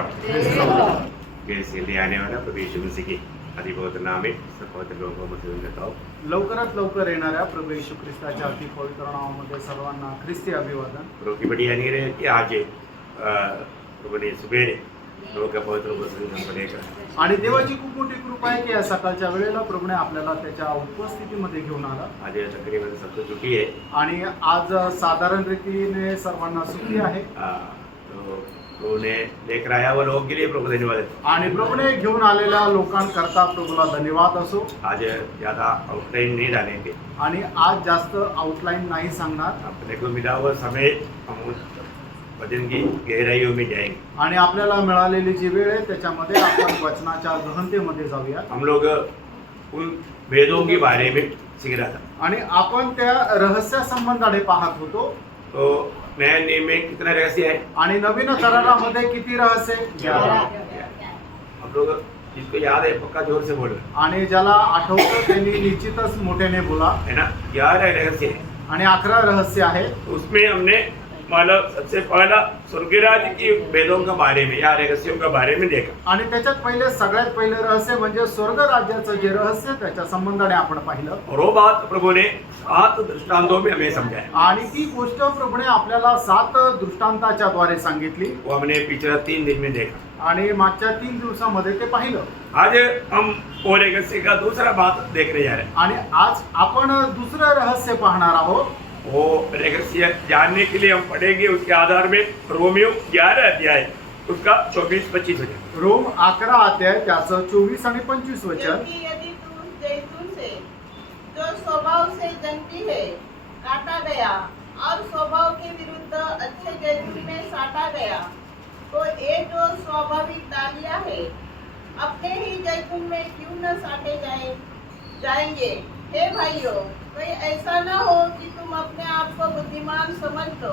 के इसलिए आने वाला प्रभु यीशु मसीह की अति पवित्र नाम में सब पवित्र लोगों को मसीह देता हूँ। लवकरात लवकर येणाऱ्या प्रभु येशू ख्रिस्ताच्या अति पवित्र नावामध्ये सर्वांना ख्रिस्ती अभिवादन। प्रभु की बड़ी यानी रहे कि आज प्रभु ने सुबह लोगों का पवित्र वचन हमको देकर आणि देवाची खूप मोठी कृपा आहे की या सकाळच्या वेळेला प्रभूने आपल्याला त्याच्या उपस्थितीमध्ये घेऊन आला। आज तकरीबन सबको छुट्टी है आणि आज साधारण रीतीने सर्वांना सुट्टी आहे। तो प्रभु ने लेकर आया वो लोगों के लिए प्रभु धन्यवाद है। आणि प्रभूने घेऊन आलेल्या लोकांकरता प्रभूला धन्यवाद असो। आज ज़्यादा आउटलाइन नहीं डालेंगे आणि आज जास्त आउटलाइन नाही सांगणार। अपने को मिला हुआ समय हम उस वचन की गहराइयों में जाएंगे आणि आपल्याला मिळालेली जी वेळ आहे त्याच्यामध्ये आपण वचनाच्या गहनतेमध्ये जाऊया। हम लोग उन वेदों के बारे में सीख रहा था आणि आपण त्या रहस्य संबंधाने पाहत होतो। तो नया नियम में कितना रहस्य है आणि नवीन करारामध्ये किती रहस्य आहे? हम लोग जिसको याद है पक्का जोर से बोल आणि ज्याला आठवतं त्यांनी निश्चितच मोठ्याने बोला। है ना 11 रहस्य है आणि 11 रहस्य आहे। तो उसमें हमने मतलब सबसे पहला स्वर्गराज की वेदों के बारे में या रहस्यों के बारे में देखा आणि त्याच्यात पहिले सगळ्यात पहिले रहस्य म्हणजे स्वर्ग राज्याचं जे रहस्य त्याच्या संबंधाने आपण पाहिलं। और वो बात प्रभु ने 7 दृष्टांतों में हमें समझाया आणि ती गोष्ट प्रभूने आपल्याला 7 दृष्टांताच्या द्वारे सांगितली। वो हमने पिछले 3 दिन में देखा आणि मागच्या 3 दिवसामध्ये ते पाहिलं। आज हम वो रहस्य का दूसरा बात देखने जा रहे हैं। आणि आज आपण दुसरं रहस्य पाहणार आहोत। वो रहस्य जानने के लिए हम पढ़ेंगे उसके आधार में रोमियो 11 अध्याय उसका 24-25 वचन। रोम 11 अध्याय त्याचं 24 आणि 25 वचन। क्योंकि यदि तू जैतून से जो स्वभाव से जंगली है काटा गया और स्वभाव के विरुद्ध अच्छे जैतून में साटा गया तो ये जो स्वाभाविक डालियां है अपने ही जैतून में क्यों न साटे जाएंगे। हे भाइयों, कोई ऐसा ना हो कि तुम अपने आप को बुद्धिमान समझ लो।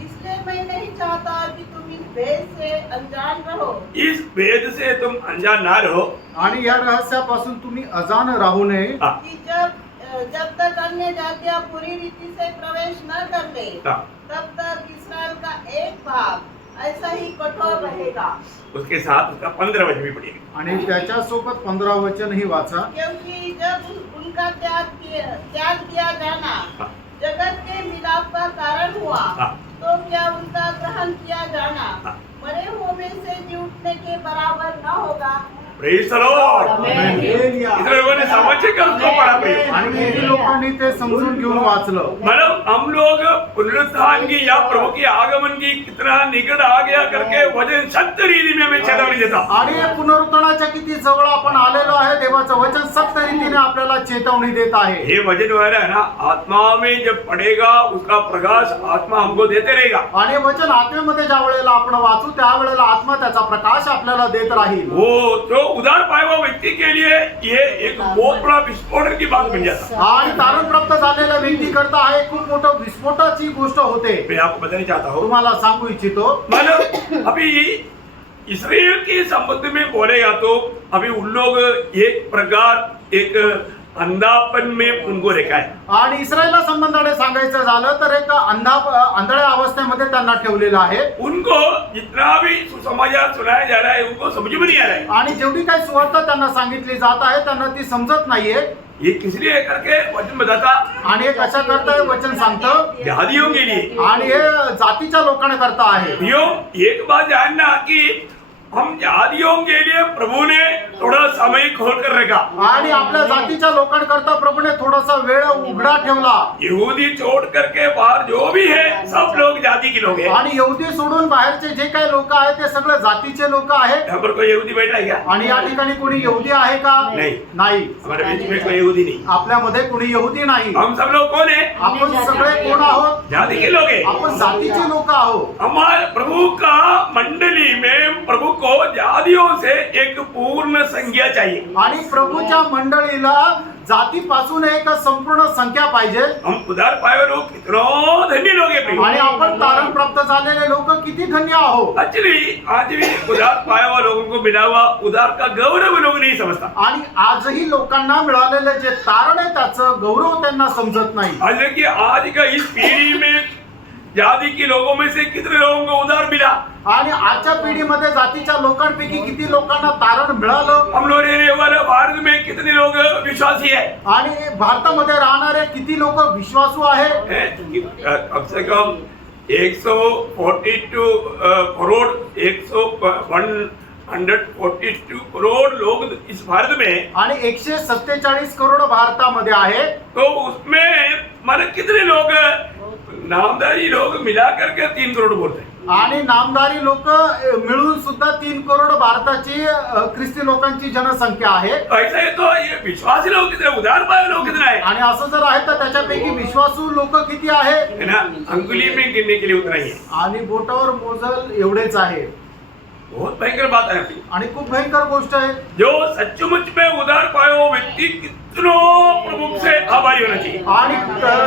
इसलिए मैं नहीं चाहता कि तुम इस भेद से अनजान रहो। इस भेद से तुम अनजान ना रहो आणि या रहस्यापासून तुम्ही अजान राहू नये कि जब तक अन्य जातियां पूरी रीति से प्रवेश न कर ले तब तक इस्राएल का एक भाग ऐसा ही कठोर रहेगा। उसके साथ उसका 15 वचन भी पढ़ेगा आणि त्याच्यासोबत 15 वचन ही वाचा। क्योंकि जब उनका त्याग किया जाना जगत के मिलाप का कारण हुआ तो क्या उनका ग्रहण किया जाना मरे हुए से जी उठने के बराबर न होगा। Praise the Lord. इतने लोगों ने समझ कर उसको पढ़ा प्रेज। आणि किती लोकांनी ते समजून घेऊन वाचलं। मतलब हम लोग पुनरुत्थान की या प्रभु के आगमन की कितना निकट आ गया करके वचन सत्य रीति में हमें चेतावनी देता। आणि पुनरुत्थानाच्या किती जवळ आपण आलेलो आहे। देवाचं वचन सत्य रीतीने आपल्याला चेतावणी देत आहे। ये वचन वाला है ना आत्मा में जब पढ़ेगा उसका प्रकाश आत्मा हमको देते रहेगा। आणि वचन आत्मेमध्ये ज्या वेळेला आपण वाचू त्या वेळेला आत्मा त्याचा प्रकाश आपल्याला देत राहील। वो तो उधार पाया हुआ व्यक्ति के लिए ये एक बहुत बड़ा विस्फोट की बात बन जाता। आणि तारण प्राप्त झालेल्या व्यक्ती करता आहे खूप मोठं विस्फोटाची गोष्ट होते। मैं आपको बताना चाहता हूँ तुम्हाला सांगू इच्छितो मतलब अभी इसराइल के संबंध में बोलेगा तो अभी उन लोग एक प्रकार एक अंधापन में उनको रेखा है। आणि इस्रायलला संबंधाने सांगायचं झालं तर एक आंधळ्या अवस्थेमध्ये त्यांना ठेवलेलं आहे। उनको जितना भी सुसमाचार सुनाया जा रहा है उनको समझ में नहीं आ रहा है। आणि जेवढी काही सुवार्ता त्यांना सांगितली जात आहे त्यांना ती समजत नाहीये। ये किस लिए करके वचन बताता आणि हे कशा करता वचन सांगतं जातियों के लिए आणि हे जातीच्या लोकांना करता आहे। यो एक बात जानना कि हम जातियों के लिए प्रभु ने थोड़ा समय खोल कर रखा। आणि आपल्या जातीच्या लोकांकरता प्रभूने थोडासा वेळ उघडा ठेवला। यहूदी छोड़ करके बाहर जो भी है सब लोग जाति के लोग हैं। आणि यहूदी सोडून बाहेरचे जे काही लोक आहेत ते सगळे जातीचे लोक आहेत। यहाँ पर कोई यहूदी बैठा है क्या? आणि या ठिकाणी कोणी यहूदी आहे का? नाही। हमारे बीच में कोई यहूदी नहीं। आपल्यामध्ये कोणी यहूदी नाही। हम सब लोग कौन है? आपण सगळे कोण आहोत? जाति के लोग हैं। आपण जातीचे लोक आहोत। हमारे प्रभु का मंडली में प्रभु को जातियों से एक पूर्ण संख्या चाहिए। आणि प्रभूच्या मंडळीला जातीपासून एक संपूर्ण संख्या पाहिजे। हम उधार पाए लोग कितना धन्य लोग हैं। आणि आपण तारण प्राप्त झालेले लोक किती धन्य आहोत। एक्चुअली आज भी उधार पाया हुआ लोगों को मिला हुआ उधार का गौरव लोग नहीं समझता। आणि आजही लोकांना मिळालेले जे तारण आहे त्याचं गौरव त्यांना समजत नाही। आज की आज का इस पीढ़ी में जाति के लोगों में से कितने लोगों को उधार मिला? आणि आजच्या पिढीमध्ये जातीच्या लोकांपैकी किती लोकांना तारण मिळालं हम लोग रहने वाले भारत में कितने लोग विश्वासी है? आणि भारतामध्ये राहणारे किती लोक विश्वासू आहे कम से कम 142 करोड़ 142 करोड़ लोग इस भारत में, आणि 147 करोड भारतामध्ये आहे. तो उसमें माने कितने लोग नामधारी लोग मिला करके 3 करोड़ बोलते हैं. आणि नामधारी लोक मिळून सुद्धा 3 करोड भारताची ख्रिस्ती लोकांची जनसंख्या आहे. ऐसा है तो ये विश्वासी लोग कितने, उधार पाए लोग कितने है? आणि असं जर आहे तर त्याच्यापैकी विश्वासू लोक किती आहे है ना, अंगुली में गिनने के लिए उतना ही है. आणि बोटावर मोजल एवढेच आहे. बहुत भयंकर बात है अभी. आणि खूप भयंकर गोष्ट आहे. जो सचमुच में उधार पाए वो व्यक्ति कितनो प्रभु से आभारी होना चाहिए. आणि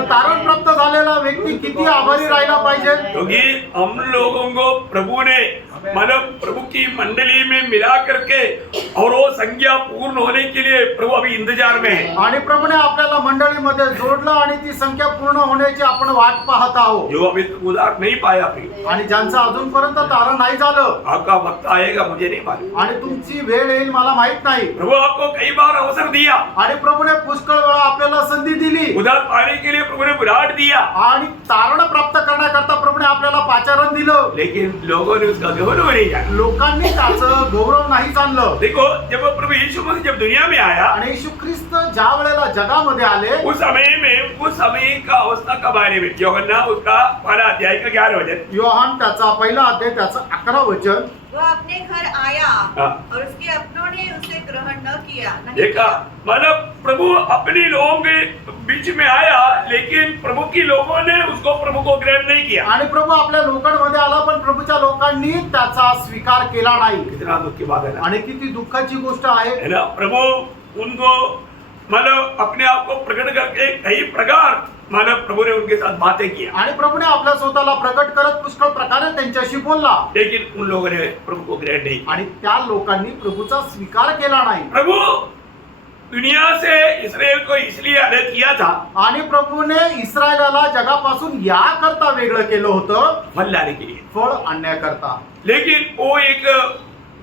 तारण प्राप्त झालेला व्यक्ति किती आभारी राहिला पाहिजे. क्योंकि हम लोगों को प्रभु ने मतलब प्रभु की मंडली में मिला करके और वो संज्ञा पूर्ण होने के लिए प्रभु अभी इंतजार में है. आणि प्रभूने आपल्याला मंडळीमध्ये जोडलं आणि ती संख्या पूर्ण होण्याची आपण वाट पाहत आहोत. जो अभी तक उधार नहीं पाया अभी, आणि ज्यांचं अजूनपर्यंत तारण नाही झालं आपका वक्त आएगा मुझे नहीं मालूम. आणि तुमची वेळ येईल मला माहित नाही. प्रभु आपको कई बार अवसर दिया, आणि प्रभूने पुष्कळ वेळा आपल्याला संधी दिली उधार पाने के लिए प्रभु ने बुलाहट दिया, आणि तारण प्राप्त करण्याकरता प्रभूने आपल्याला पाचारण दिलं. लेकिन लोगों ने उसका गौरव नहीं जाना. लोकांनी त्याचं गौरव नाही जाणलं. देखो जब प्रभु यीशु मसीह जब दुनिया में आया, आणि येशू ख्रिस्त ज्या वेळेला जगामध्ये आले उस समय का अवस्था का बारे में यूहन्ना उसका पहला अध्याय का 11 वचन. योहान त्याचा पहिला अध्याय त्याचं 11 वचन. वो अपने घर आया हाँ. और उसके अपनों ने उसे ग्रहण न किया. नहीं देखा, मतलब प्रभु अपने लोगों के बीच में आया, लेकिन प्रभु की लोगों ने उसको प्रभु को ग्रहण नहीं किया. आणि प्रभू आपल्या लोकांमध्ये आला पण प्रभूच्या लोकांनी त्याचा स्वीकार केला नाही. कितना दुख की बात है ना, आणि किती दुःखाची गोष्ट आहे. है ना. प्रभु उनको मतलब अपने आप को प्रकट करके कई प्रकार मतलब प्रभु ने उनके साथ बातें किया, आणि प्रभूने आपल्या स्वतःला प्रकट करत पुष्कळ प्रकारे त्यांच्याशी बोलला. लेकिन उन लोगों ने प्रभु को ग्रहण नहीं किया. आणि त्या लोकांनी प्रभूचा स्वीकार केला नाही. प्रभु दुनिया से इसराइल को इसलिए अलग किया था, आणि प्रभूने इस्रायलाला जगापासून याकरता वेगळं केलं होतं, फल लाने के लिए. फळ आणण्याकरता. लेकिन वो एक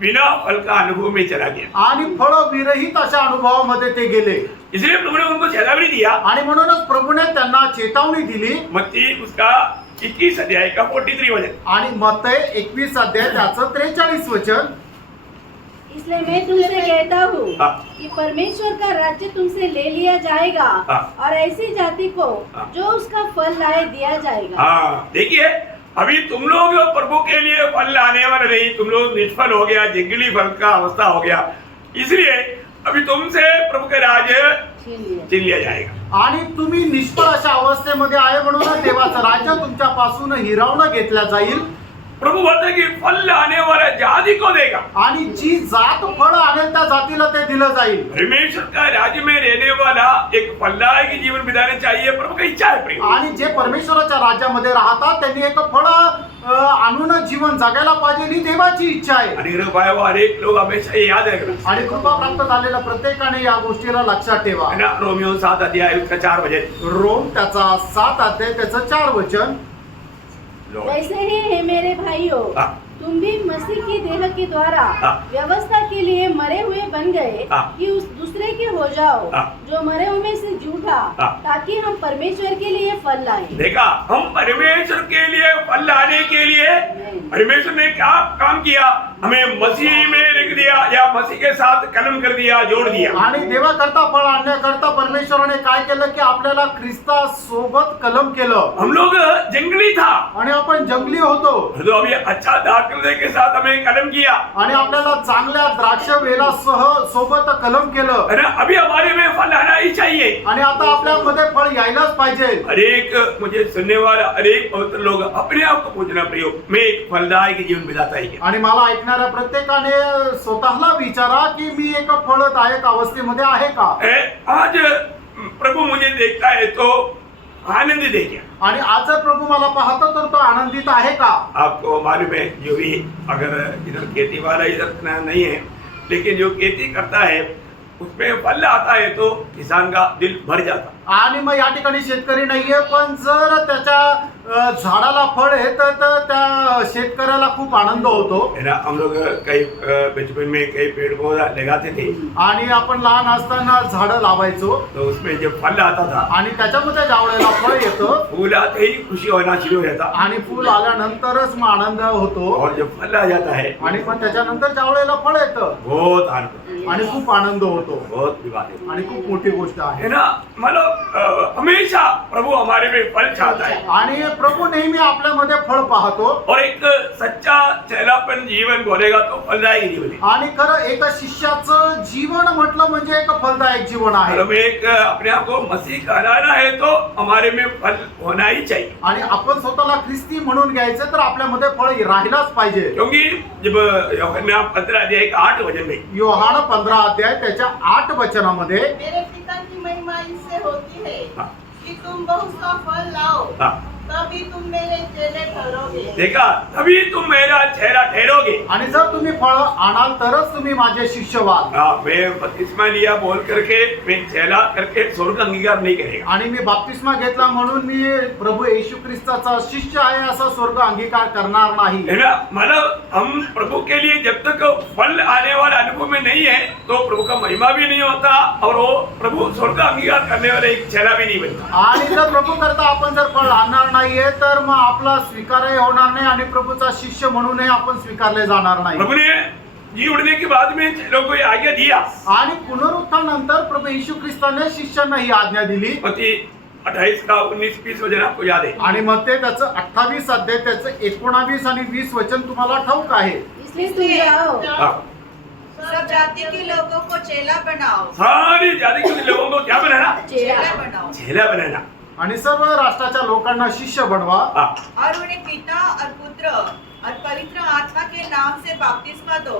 बिना फल का अनुभव में चला गया. आणि फळ विरहित अशा अनुभवामध्ये ते गेले. इसलिए प्रभु ने उनको चेतावनी दिया. आणि म्हणूनच प्रभूने त्यांना चेतावणी दिली. मत्ती उसका 21 अध्याय का 43 वचन. आणि मत्तई 21 अध्याय त्याचं 43 वचन. इसलिए मैं तुमसे कहता हूँ हाँ. कि परमेश्वर का राज्य तुमसे ले लिया जाएगा हाँ. और ऐसी जाति को हाँ. जो उसका फल लाए दिया जाएगा. हाँ, देखिए अभी तुम लोग प्रभु के लिए फल लाने वाले नहीं, तुम लोग निष्फल हो गया, जंगली फल का अवस्था हो गया. इसलिए अभी तुमसे प्रभु के राज्य छीन लिया जाएगा. आणि तुम्ही निष्फळ अशा अवस्थेमध्ये आहे म्हणून देवाचं राज्य तुमच्यापासून हिरावणं घेतलं जाईल. प्रभु बोलते कि फल लाने वाला जाति को देगा. आणि जी जात फळ आणेल त्या जातीला ते दिलं जाईल. परमेश्वर का राज्य में रहने वाला एक फलदायक जीवन बिताने चाहिए, प्रभु की इच्छा है. प्रिय, आणि जे परमेश्वराच्या राज्यामध्ये राहतात त्यांनी एक फळ आणून जीवन जगायला पाहिजे ही देवाची इच्छा आहे. अनुग्रह पाया हुआ अनेक लोग हमेशा ये याद रखना, आणि कृपा प्राप्त झालेल्या प्रत्येकाने या गोष्टीला लक्षात ठेवा. है ना. रोमियो 7 अध्याय उसका 4 वचन. रोम त्याचा 7 अध्याय त्याचं 4 वचन. वैसे ही है मेरे भाइयों, हाँ. तुम भी मसीह की देह के द्वारा हाँ. व्यवस्था के लिए मरे हुए बन गए हाँ. कि उस दूसरे के हो जाओ हाँ. जो मरे हुए में से जूठा, हाँ. ताकि हम परमेश्वर के लिए फल लाएं. देखा, हम परमेश्वर के लिए फल लाने के लिए परमेश्वर ने क्या काम किया, हमें मसीह में लिख दिया या मसीह के साथ कलम कर दिया, जोड़ दिया. आणि देवाकरता फळ आणण्याकरता परमेश्वराने काय केलं की आपल्याला ख्रिस्ता सोबत कलम केलं. हम लोग जंगली था, आणि आपण जंगली होतो. तो अभी अच्छा दाखले के साथ हमें कलम किया, आणि आपल्याला चांगल्या द्राक्ष वेलासह सोबत कलम केलं. है ना. अभी हमारे में फल आना ही चाहिए. आणि आता आपल्यामध्ये फळ यायलाच पाहिजे. अनेक मुझे सुनने वाला अनेक पवित्र लोग अपने आप को पूछना, प्रयोग मैं एक फलदायक जीवन बिताता है क्या? आणि मला ऐकणाऱ्या प्रत्येकाने स्वतःला विचारा की मी एक फळदायक अवस्थेमध्ये आहे का. आज प्रभु मुझे देखता है तो आनंद दे गया. आणि आज जर प्रभू मला पाहतो तर तो आनंदित आहे का. आपको मालूम है, जो भी अगर इधर खेती वाला इधर नहीं है, लेकिन जो खेती करता है उसमें फल आता है तो किसान का दिल भर जाता. आणि मग या ठिकाणी शेतकरी नाहीये पण जर त्याच्या झाडाला फळ येतं तर त्या शेतकऱ्याला खूप आनंद होतो. है ना, हम लोग कई बचपन में कई पेड़ पौधा लगाते थे, आणि आपण लहान असताना झाडं लावायचो तो उसमें जब फल आता था, आणि त्याच्यामध्ये ज्या वेळेला फळ येतं फूल आते ही खुशी होना शुरू हो जाता, आणि फूल आल्यानंतरच मग आनंद होतो. और जब फल आ जाता है आणि पण त्याच्यानंतर ज्या वेळेला फळ येतं बहुत आनंद, आणि खूप आनंद होतो, बहुत विवाद है आणि खूप मोठी गोष्ट आहे. ना. मतलब हमेशा प्रभु हमारे में फल चाहता है, आणि प्रभू नेहमी आपल्यामध्ये फळ पाहतो. और एक सच्चा चेलापन जीवन बोलेगा तो फलदायी जीवन है. आणि खरं एका शिष्याचं जीवन म्हटलं म्हणजे एक फलदायक जीवन आहे. और हमें एक अपने आप को मसीह कहलाना है तो हमारे में फल होना ही चाहिए, आणि आपण स्वतःला ख्रिस्ती म्हणून घ्यायचं तर आपल्यामध्ये फळ राहिलाच पाहिजे. क्योंकि जब यूहन्ना 15:8 में योहान 15 अध्याय त्याच्या 8 वचनामध्ये मेरे पिता की महिमा इससे होती है हाँ. कि तुम बहुत सा फल लाओ, हाँ. तभी तुम मेरे चेले ठहरोगे. देखा, तभी तुम मेरा चेहरा ठहरोगे. आणि जर तुम्ही फळ आणाल तरच तुम्ही माझे शिष्य व्हाल. मैं बपतिस्मा लिया बोल करके मैं चेला करके स्वर्ग अंगीकार नहीं करेगा. आणि मी बाप्तिस्मा घेतला म्हणून मी प्रभु येशू ख्रिस्ताचा शिष्य आहे असा स्वर्ग अंगीकार करणार नाही. है ना, मतलब हम प्रभु के लिए जब तक फल आने वाला अनुभव में नहीं है तो प्रभु का महिमा भी नहीं होता, और वो प्रभु स्वर्ग अंगीकार करने वाला एक चेला भी नहीं बनता. आणि जर प्रभू करता आपण जर फळ आणणार नाहीये तर मग आपला स्वीकारही होणार नाही, आणि प्रभूचा शिष्य म्हणूनही आपण स्वीकारले जाणार नाही. प्रभु ने जी उड़ने के बाद में चेलों को ये आज्ञा दिया. आणि पुनरुत्थानानंतर प्रभू येशू ख्रिस्ताने शिष्यांना ही आज्ञा दिली. मत्ती 28 का 19-20 वचन आपको याद है. आणि मग ते त्याचं 28 अध्याय त्याचं 19 आणि 20 वचन तुम्हाला ठाऊक आहे. इसलिए तुम जाओ हाँ. सब जाति के लोगों को चेला बनाओ. सारी जाति के लोगों को क्या बनाना? चेला चेला बनाओ. चेला बनाना. आणि सर्व राष्ट्राच्या लोकांना शिष्य बनवा. हाँ. और उन्हें पिता और पुत्र और पवित्र आत्मा के नाम से बपतिस्मा दो,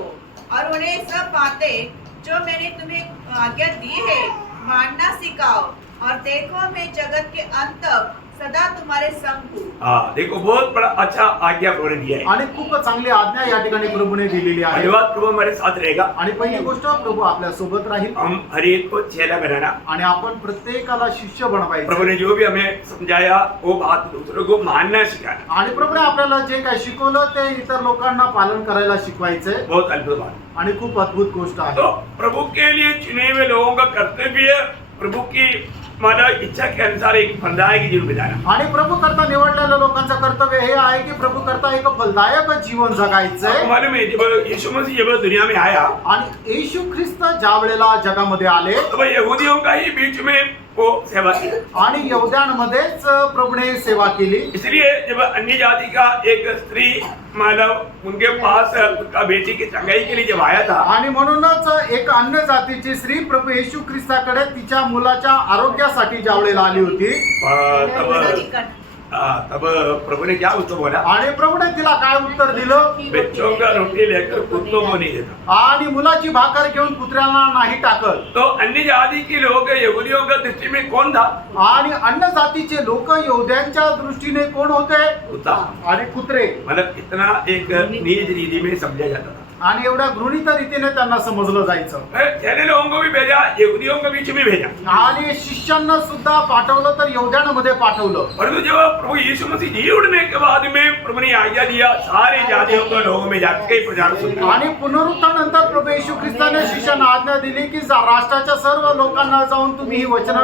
और उन्हें सब बातें जो मैंने तुम्हें आज्ञा दी है मानना सिखाओ, और देखो मैं जगत के अंत तक सदा तुम्हारे संग हूँ. हाँ, देखो बहुत बड़ा अच्छा आज्ञा प्रभु ने दिया है. आणि खूप चांगली आज्ञा या ठिकाणी प्रभूने दिलेली आहे. धन्यवाद, प्रभु हमारे साथ रहेगा. आणि पहिली गोष्ट प्रभू आपल्या सोबत राहील, हम हर एक को चेला बनाना. आणि आपण प्रत्येकाला शिष्य प्रभु बनवायचं. ने जो भी हमें समझाया वो बात दूसरों को मानना सिखाना. आणि प्रभूने आपल्याला जे काय शिकवलं ते इतर लोकांना पालन करायला शिकवायचंय. बहुत अद्भुत बात. आणि खूप अद्भुत गोष्ट आहे. तो प्रभु के लिए चुने हुए लोगों का कर्तव्य प्रभु की मानव इच्छा के अनुसार एक फलदायक जीवन बिताना. आणि प्रभू करता निवडलेल्या लोकांचं कर्तव्य हे आहे की प्रभू करता एक फलदायक जीवन आपको जगायचंय. मालूम है जब यीशु मसीह जब दुनिया में आया आणि येशू ख्रिस्त ज्या वेळेला जगामध्ये आले तो यहूदियों का ही बीच में वो सेवा की. आणि यहूद्यांमध्येच प्रभूने सेवा केली. इसलिए जब अन्य जाति का एक स्त्री मानव उनके पास उसका बेटी की चंगाई के लिए जब आया था, आणि म्हणूनच एक अन्य जातीची स्त्री प्रभू येशू ख्रिस्ताकडे तिच्या मुलाच्या आरोग्यासाठी ज्या वेळेला आली होती तब प्रभु ने क्या उत्तर बोला? आणि प्रभूने तिला काय उत्तर दिलं? बच्चों का रोटी लेकर कुत्तों को नहीं देता. आणि मुलाची भाकर घेऊन कुत्र्यांना नाही टाकत. तो अन्य जाति के लोग यहूदियों का दृष्टि में कौन था? आणि अन्य जातीचे लोक यहूद्यांच्या दृष्टीने कोण होते? कुत्ता. आणि कुत्रे. मतलब इतना एक नीच रीति में समझा जाता था. आणि एवढ्या गृहीत रीतीने त्यांना समजलं जायचं. चेले लोगों को भी भेजा, यहूदियों के बीच में भेजा. आणि शिष्यांना सुद्धा पाठवलं तर यहूद्यांमध्ये पाठवलं. परंतु जब प्रभु यीशु मसीह जी उठने के बाद में प्रभु ने आज्ञा दिया सारे जातियों के लोगों में जाकर प्रचार सुना. आणि पुनरुत्थानानंतर प्रभू येशू ख्रिस्ताने शिष्यांना आज्ञा दिली की राष्ट्राच्या सर्व लोकांना जाऊन तुम्ही ही वचन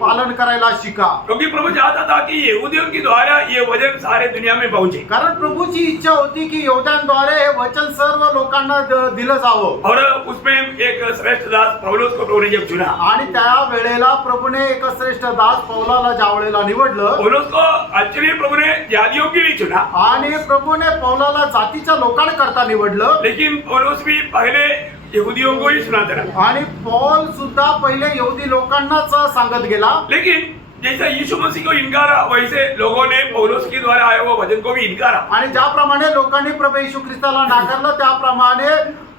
पालन करायला शिका. क्योंकि प्रभु चाहता था कि यहूदियों के द्वारा ये वचन सारे दुनिया में पहुंचे. कारण प्रभूची इच्छा होती की यहूद्यांद्वारे हे वचन सर्व लोकांना दिलं जावं. और उसमें एक श्रेष्ठ दास पौलुस को प्रभु ने जब चुना, आणि त्या वेळेला प्रभूने एक श्रेष्ठ दास पौलाला ज्या वेळेला निवडलं, पौलुस को एक्चुअली प्रभु ने जातियों के लिए चुना, आणि प्रभूने पौलाला जातीच्या लोकांकरता निवडलं. लेकिन पौलुस भी पहले यहूदियों को ही सुनाता रहा. आणि पौल सुद्धा पहिले यहूदी लोकांनाच सांगत गेला. लेकिन जैसा यीशु मसीह को इनकारा वैसे लोगों ने पौलुस के द्वारा आए हुए वचन को भी इनकारा. आणि ज्याप्रमाणे लोकांनी प्रभू येशू ख्रिस्ताला नाकारलं त्याप्रमाणे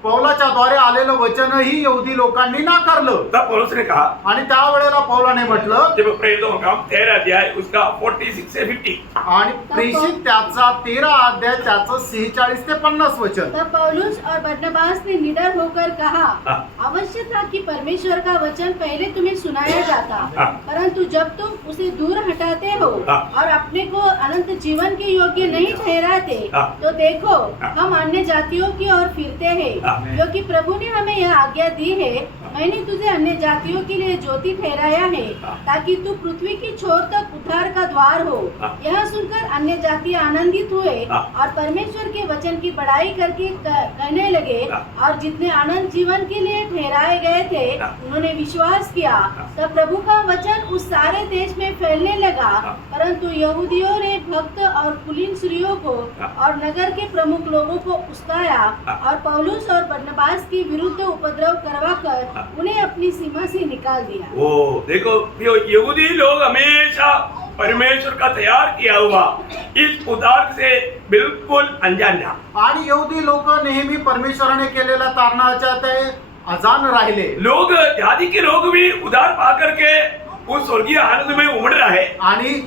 पौलाच्या द्वारे आलेलं वचनही यहुदी लोकांनी नाकारलं. तब पौलुस ने कहा, आणि त्यावेळेला पौलाने म्हटलं, जब प्रेरितों का काम 13 अध्याय उसका 46 से 50, आणि प्रेषित त्याचा 13 अध्याय त्याचं 46 ते 50 वचन. तब पौलुस और बरनबास ने निडर होकर कहा, हाँ। अवश्य था कि परमेश्वर का वचन पहले तुम्हें सुनाया जाता, हाँ। परंतु जब तुम उसे दूर हटाते हो हाँ। और अपने को अनंत जीवन के योग्य नहीं ठहराते, हाँ। तो देखो हाँ। हम अन्य जातियों की ओर फिरते हैं, हाँ। क्योंकि प्रभु ने हमें यह आज्ञा दी है, मैंने तुझे अन्य जातियों के लिए ज्योति ठहराया है, हाँ। ताकि तू पृथ्वी की छोर तक उद्धार का द्वार हो। हाँ। यह सुनकर अन्य जाति आनंदित हुए हाँ। और परमेश्वर के वचन की बड़ाई करके कहने लगे, हाँ। और जितने अनंत जीवन के लिए ठहराए गए थे हाँ। उन्होंने विश्वास किया। हाँ। तब प्रभु का वचन उस सारे देश में फैलने लगा, हाँ। परंतु यहूदियों ने भक्त और कुलीन स्त्रियों को हाँ। और नगर के प्रमुख लोगों को उस्काया हाँ। और पौलुस और बरनबास के विरुद्ध उपद्रव करवाकर हाँ। उन्हें अपनी सीमा से निकाल दिया। वो देखो, ये यहूदी लोग हमेशा परमेश्वर का तैयार किया हुआ इस उद्धार से बिल्कुल अनजान था. आणि यहुदी लोक नेहमी परमेश्वराने केलेल्या तारणाच्या ते अजान राहिले. लोग जाति के लोग भी उद्धार पा करके उस स्वर्गीय आनंद में उमड़ रहे. आणि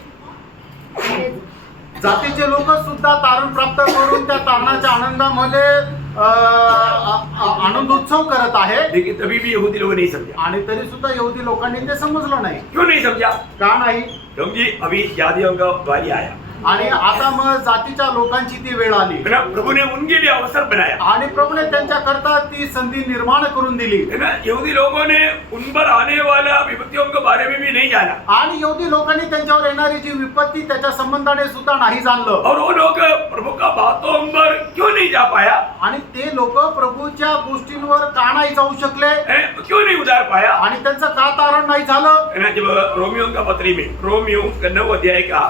जातीचे लोक सुद्धा तारण प्राप्त करून त्या तारणाच्या आनंदामध्ये आनंद उत्सव करत आहे. लेकिन तभी भी यहूदी लोग नहीं समझा. आणि तरी सुद्धा यहुदी लोकांनी ते समजलं नाही. क्यों नहीं समझा? का नाही? क्योंकि अभी जातियों का बारी आया आणि आता मग जातीच्या लोकांची ती वेळ आली है ना. प्रभु ने उनके लिए अवसर बनाया आणि प्रभूने त्यांच्या करता ती संधी निर्माण करून दिली. है ना. यहूदी लोगों ने उन पर आने वाला विपत्तियों के बारे में भी नहीं जाना, आणि यहुदी लोकांनी त्यांच्यावर येणारी जी विपत्ती त्याच्या संबंधाने सुद्धा नाही जाणलं. और वो लोग प्रभु का बातों पर क्यों नहीं जा पाया, आणि ते लोक प्रभूच्या गोष्टींवर का नाही जाऊ शकले है? क्यों नहीं उतार पाया, आणि त्यांचं का तारण नाही झालं. है ना. जब रोमियो का पत्री में रोमियो का 9 अध्याय का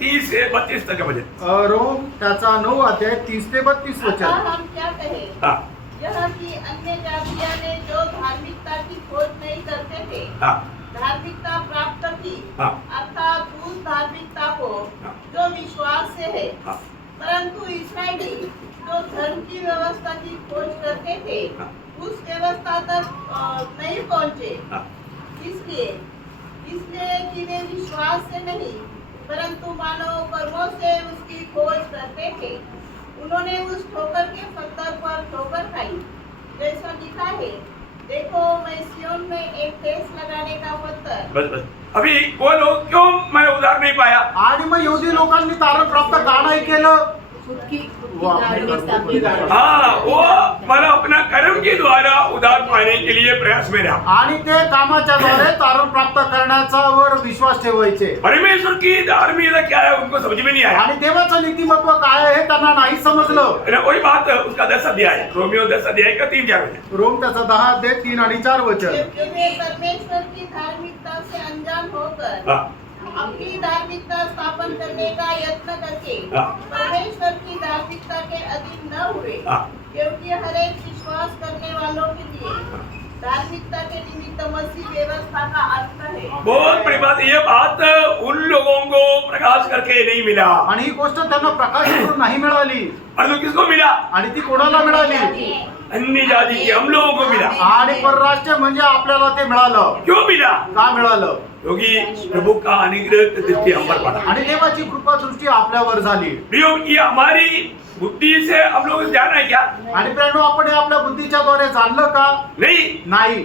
30 से 32 तक का वचन. रोम त्याचा 9 अध्याय 30 ते 32 अतः वचन. हम क्या कहें? हाँ यह कि अन्य जातियों ने जो धार्मिकता की खोज नहीं करते थे, हाँ धार्मिकता प्राप्त की, हाँ अर्थात उस धार्मिकता को हाँ। जो विश्वास से है, हाँ परंतु इस्राएली जो धर्म की व्यवस्था की खोज करते थे, हाँ। उस व्यवस्था तक नहीं पहुँचे, हाँ इसलिए कि वे विश्वास से नहीं परंतु मानव कर्मों से उसकी खोज करते थे, उन्होंने उस ठोकर के पत्थर पर ठोकर खाई, जैसा लिखा है, देखो मैं सियोन में एक ठेस लगाने का पत्थर. बस बस. अभी वो लोग क्यों मैं उधार नहीं पाया? आणि मग यहुदी लोकांनी तारण प्राप्त का नाही केलं. खुद की वाह, धार्मिकता खुद की धार्मिकता. हाँ, वो मला अपना कर्म के द्वारा उधार पाने के लिए प्रयास में रहा. आणि ते कामाच्या द्वारे तारण प्राप्त करण्याचा वर विश्वास ठेवायचे. परमेश्वर की धार्मिकता क्या है उनको समझ में नहीं आया. आणि देवाचं नीतिमत्व काय आहे हे त्यांना नाही समजलं. है ना. वही बात उसका 10 अध्याय रोमियो 10 अध्याय का 3-4 वचन. रोम त्याचा 10 अध्याय 3 आणि 4 वचन. जबकि वे परमेश्वर की धार्मिकता से अनजान होकर हाँ अपनी धार्मिकता स्थापन करने का यत्न करके हाँ। परमेश्वर की धार्मिकता के अधीन न हुए, हाँ। क्योंकि हर एक विश्वास करने वालों के लिए धार्मिकता के निमित्त मसीह व्यवस्था का अर्थ है. बहुत बड़ी बात. ये बात उन लोगों को प्रकाश करके नहीं मिला, आणि ही गोष्ट त्यांना प्रकाश करून नाही मिळाली. परंतु किसको मिला? आणि ती कोणाला मिळाली. अन्य जाति के हम लोगों को मिला. आणि परराष्ट्र म्हणजे आपल्याला ते मिळालं. क्यों मिला? का मिळालं. क्योंकि प्रभु का अनुग्रह दृष्टि हम पर पड़ा. आणि देवाची कृपा दृष्टी आपल्यावर झाली. प्रियो, ये हमारी बुद्धि से हम लोग जाना है क्या? आणि प्रेरणो आपण हे आपल्या बुद्धीच्या द्वारे जाणलं का. नहीं. नाही.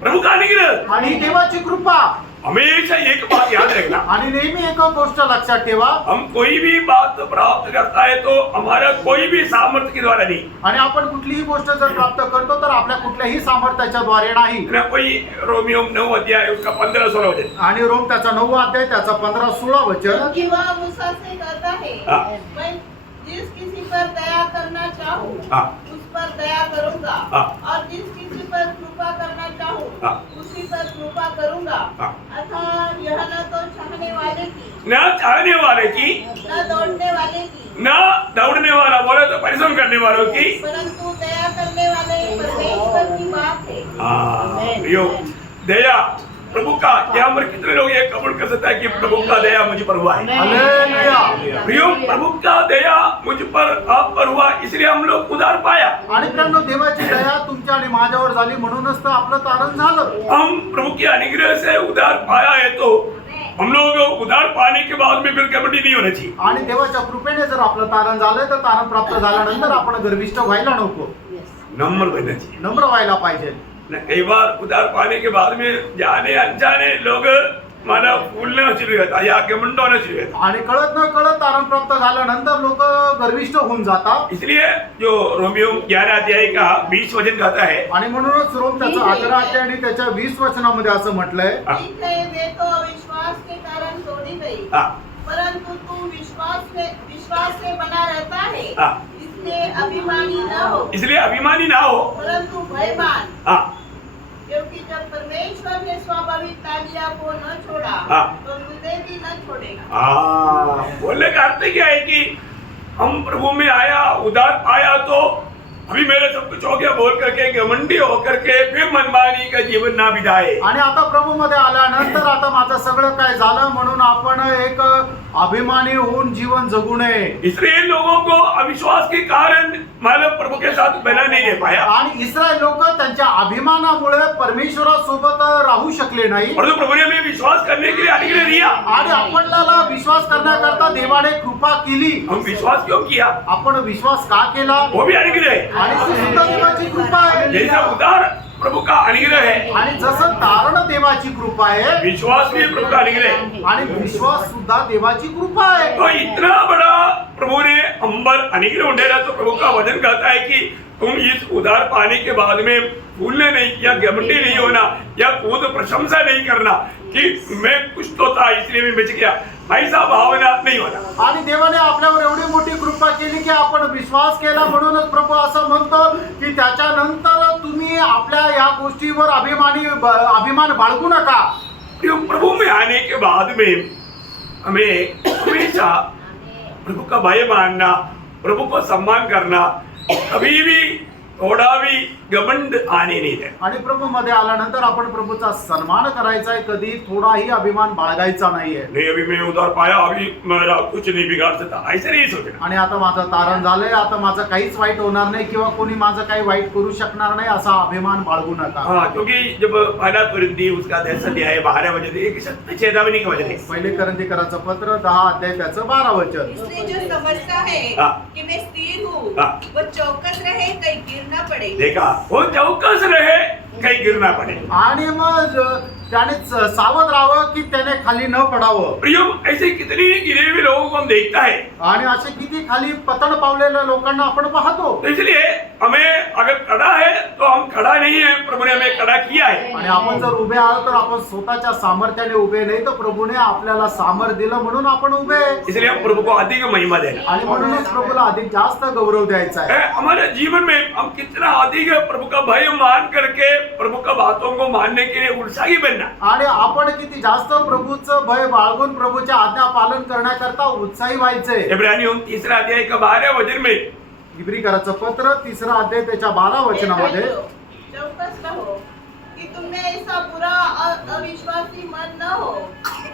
प्रभु का अनुग्रह. आणि ही देवाची कृपा. हमेशा एक बात याद रखना, आणि नेहमी एक गोष्ट लक्षात ठेवा. हम कोई भी बात प्राप्त करता है तो हमारा कोई भी सामर्थ्य के द्वारा नहीं. आणि आपण कुठलीही गोष्ट जर प्राप्त करतो तर आपल्या कुठल्याही सामर्थ्याच्या द्वारे नाही. ना कोई रोमियो 9 अध्याय उसका 15-16 वचन. आणि रोम त्याचा 9 अध्याय त्याचा 15-16 वचन. क्योंकि वह मूसा से कहता है, हाँ। मैं जिस किसी पर दया करना चाहूँ हाँ। उस पर दया करूँगा, हाँ। और जिस किसी पर कृपा करना चाहूँ हाँ। उसी पर कृपा करूँगा. हाँ। अतः यह न तो चाहने वाले की, न चाहने वाले की, न दौड़ने वाले की, न दौड़ने वाला बोले तो परिश्रम करने वालों की, परंतु दया करने वाले परमेश्वर की बात है. हाँ, प्रियो, दया प्रभु का, यहाँ पर कितने लोग ये कबूल कर सकता है कि प्रभु का दया मुझ पर हुआ है? हालेलुया. प्रियो, प्रभु का दया मुझ पर, आप पर हुआ, इसलिए हम लोग उद्धार पाया. आणि प्रियांनो, देवाची दया तुमच्या आणि माझ्यावर झाली म्हणूनच तर आपलं तारण झालं. हम प्रभु के अनुग्रह से उद्धार पाया है, तो हम लोग उद्धार पाने के बाद में फिर कबड्डी नहीं होना चाहिए. आणि देवाच्या कृपेने जर आपलं तारण झालंय तर तारण प्राप्त झाल्यानंतर आपण गर्विष्ठ व्हायला नको, नम्र बनना चाहिए. नम्र व्हायला पाहिजे. न कई बार उद्धार पाने के बाद में जाने अनजाने लोग माना फूलना शुरू होता या घमंड होना शुरू होता. आणि कळत न कळत तारण प्राप्त झाल्यानंतर लोक गर्विष्ठ होऊन जातात. इसलिए जो रोमियो 11 अध्याय का 20 वचन कहता है, आणि म्हणूनच रोम त्याचा 11 अध्याय आणि त्याच्या 20 वचनामध्ये असं म्हटलंय, ठीक है, वे तो अविश्वास के कारण तोड़ी गई, हाँ, परंतु तू विश्वास से बना रहता है, हाँ, इसलिए अभिमानी न हो, इसलिए अभिमानी ना हो, परंतु भयमान, हाँ, क्योंकि जब परमेश्वर ने स्वाभाविक तालिया को न छोड़ा, हाँ। तो तुझे भी न छोड़ेगा. बोलने का अर्थ क्या है कि हम प्रभु में आया, उद्धार पाया, तो अभी मेरे सब कुछ हो गया बोल करके घमंडी होकर के फिर मनमानी का जीवन ना बिताए. आणि आता प्रभू मध्ये आल्यानंतर आता माझं सगळं काय झालं म्हणून आपण एक अभिमानी होऊन जीवन जगू नये. इसलिए लोगों को अविश्वास के कारण मानव प्रभु के साथ बना नहीं रह पाया, आणि इस्रायल लोक त्यांच्या अभिमानामुळे परमेश्वरासोबत राहू शकले नाही. और तो प्रभु ने हमें विश्वास करने के लिए अनुग्रह दिया. आणि आपल्याला विश्वास करण्याकरता देवाने कृपा केली. हम विश्वास क्यों किया? आपण विश्वास का केला? वो भी अनुग्रह है. आणि ती सुद्धा देवाची कृपा आहे. जैसा उद्धार प्रभु का अनुग्रह है, आणि जसं तारण देवाची कृपा आहे विश्वास भी प्रभु का अनुग्रह है. आणि विश्वास सुद्धा देवाची कृपा आहे. तो इतना बड़ा प्रभु ने हम पर अनुग्रह उंडेला, तो प्रभु का वचन कहता है कि तुम इस उद्धार पाने के बाद में भूलने नहीं या घमंडी नहीं होना या खुद प्रशंसा नहीं करना कि मैं कुछ तो था इसलिए मैं बच गया, ऐसा भावना नहीं होना. आणि देवाने आपल्यावर एवढी मोठी कृपा केली की आपण विश्वास केला म्हणूनच प्रभू असं म्हणतो की त्याच्यानंतर तुम्ही आपल्या या गोष्टीवर अभिमान बाळगू नका. प्रभु में आने के बाद में हमें हमेशा प्रभु का भय मानना, प्रभु को सम्मान करना, कभी भी थोड़ा भी घमंड आने नहीं देना. आणि प्रभू मध्ये आल्यानंतर आपण प्रभूचा सन्मान करायचा आहे, कधी थोडाही अभिमान बाळगायचा नाहीये. नहीं अभी मैं उद्धार पाया, अभी मेरा कुछ नहीं बिगाड़ सकता, ऐसे नहीं सोचना. आणि आता माझं तारण झालंय, आता माझं काहीच वाईट होणार नाही किंवा कोणी माझं काही वाईट करू शकणार नाही असा अभिमान बाळगू नका. हाँ, क्योंकि जब पहला कुरिन्थी उसका 10 अध्याय है 12 वचन, एक सत्य चेतावनी का वचन है. पहिले करंथीकराचं पत्र 10 अध्याय त्याचं 12 वचन. इसलिए जो समझता है हाँ। कि मैं स्थिर हूँ, हाँ। वो चौकस रहे, कहीं गिर न पड़े. देखा, वो चौकस रहे, कहीं गिरना पड़े. आणि मग त्याने सावध राहावं की त्याने खाली न पडावं. प्रियो, ऐसे कितने गिरे हुए लोगों को हम देखता है, आणि असे किती खाली पतन पावलेल्या लोकांना आपण पाहतो. तो इसलिए हमें अगर खड़ा है तो हम खड़ा नहीं है, प्रभु ने हमें खड़ा किया है. आणि आपण जर उभे आहोत तर आपण स्वतःच्या सामर्थ्याने उभे नाही, तर प्रभूने आपल्याला सामर्थ्य दिलं म्हणून आपण उभे. इसलिए हम प्रभु को अधिक महिमा देना आणि म्हणूनच प्रभूला अधिक जास्त गौरव द्यायचा आहे. है. हमारे जीवन में हम कितना अधिक प्रभु का भय मान करके प्रभु का बातों को मानने के लिए उत्साही बनना. आणि आपण किती जास्त प्रभूचं भय बाळगून प्रभूच्या आज्ञा पालन करण्याकरता उत्साही व्हायचे. इब्रानियों 3 अध्याय का 12 वचन में इब्रिकराचं पत्र 3 अध्याय त्याच्या 12 वचनामध्ये, चौकस रहो कि तुम्हें ऐसा बुरा और अविश्वासी मन न हो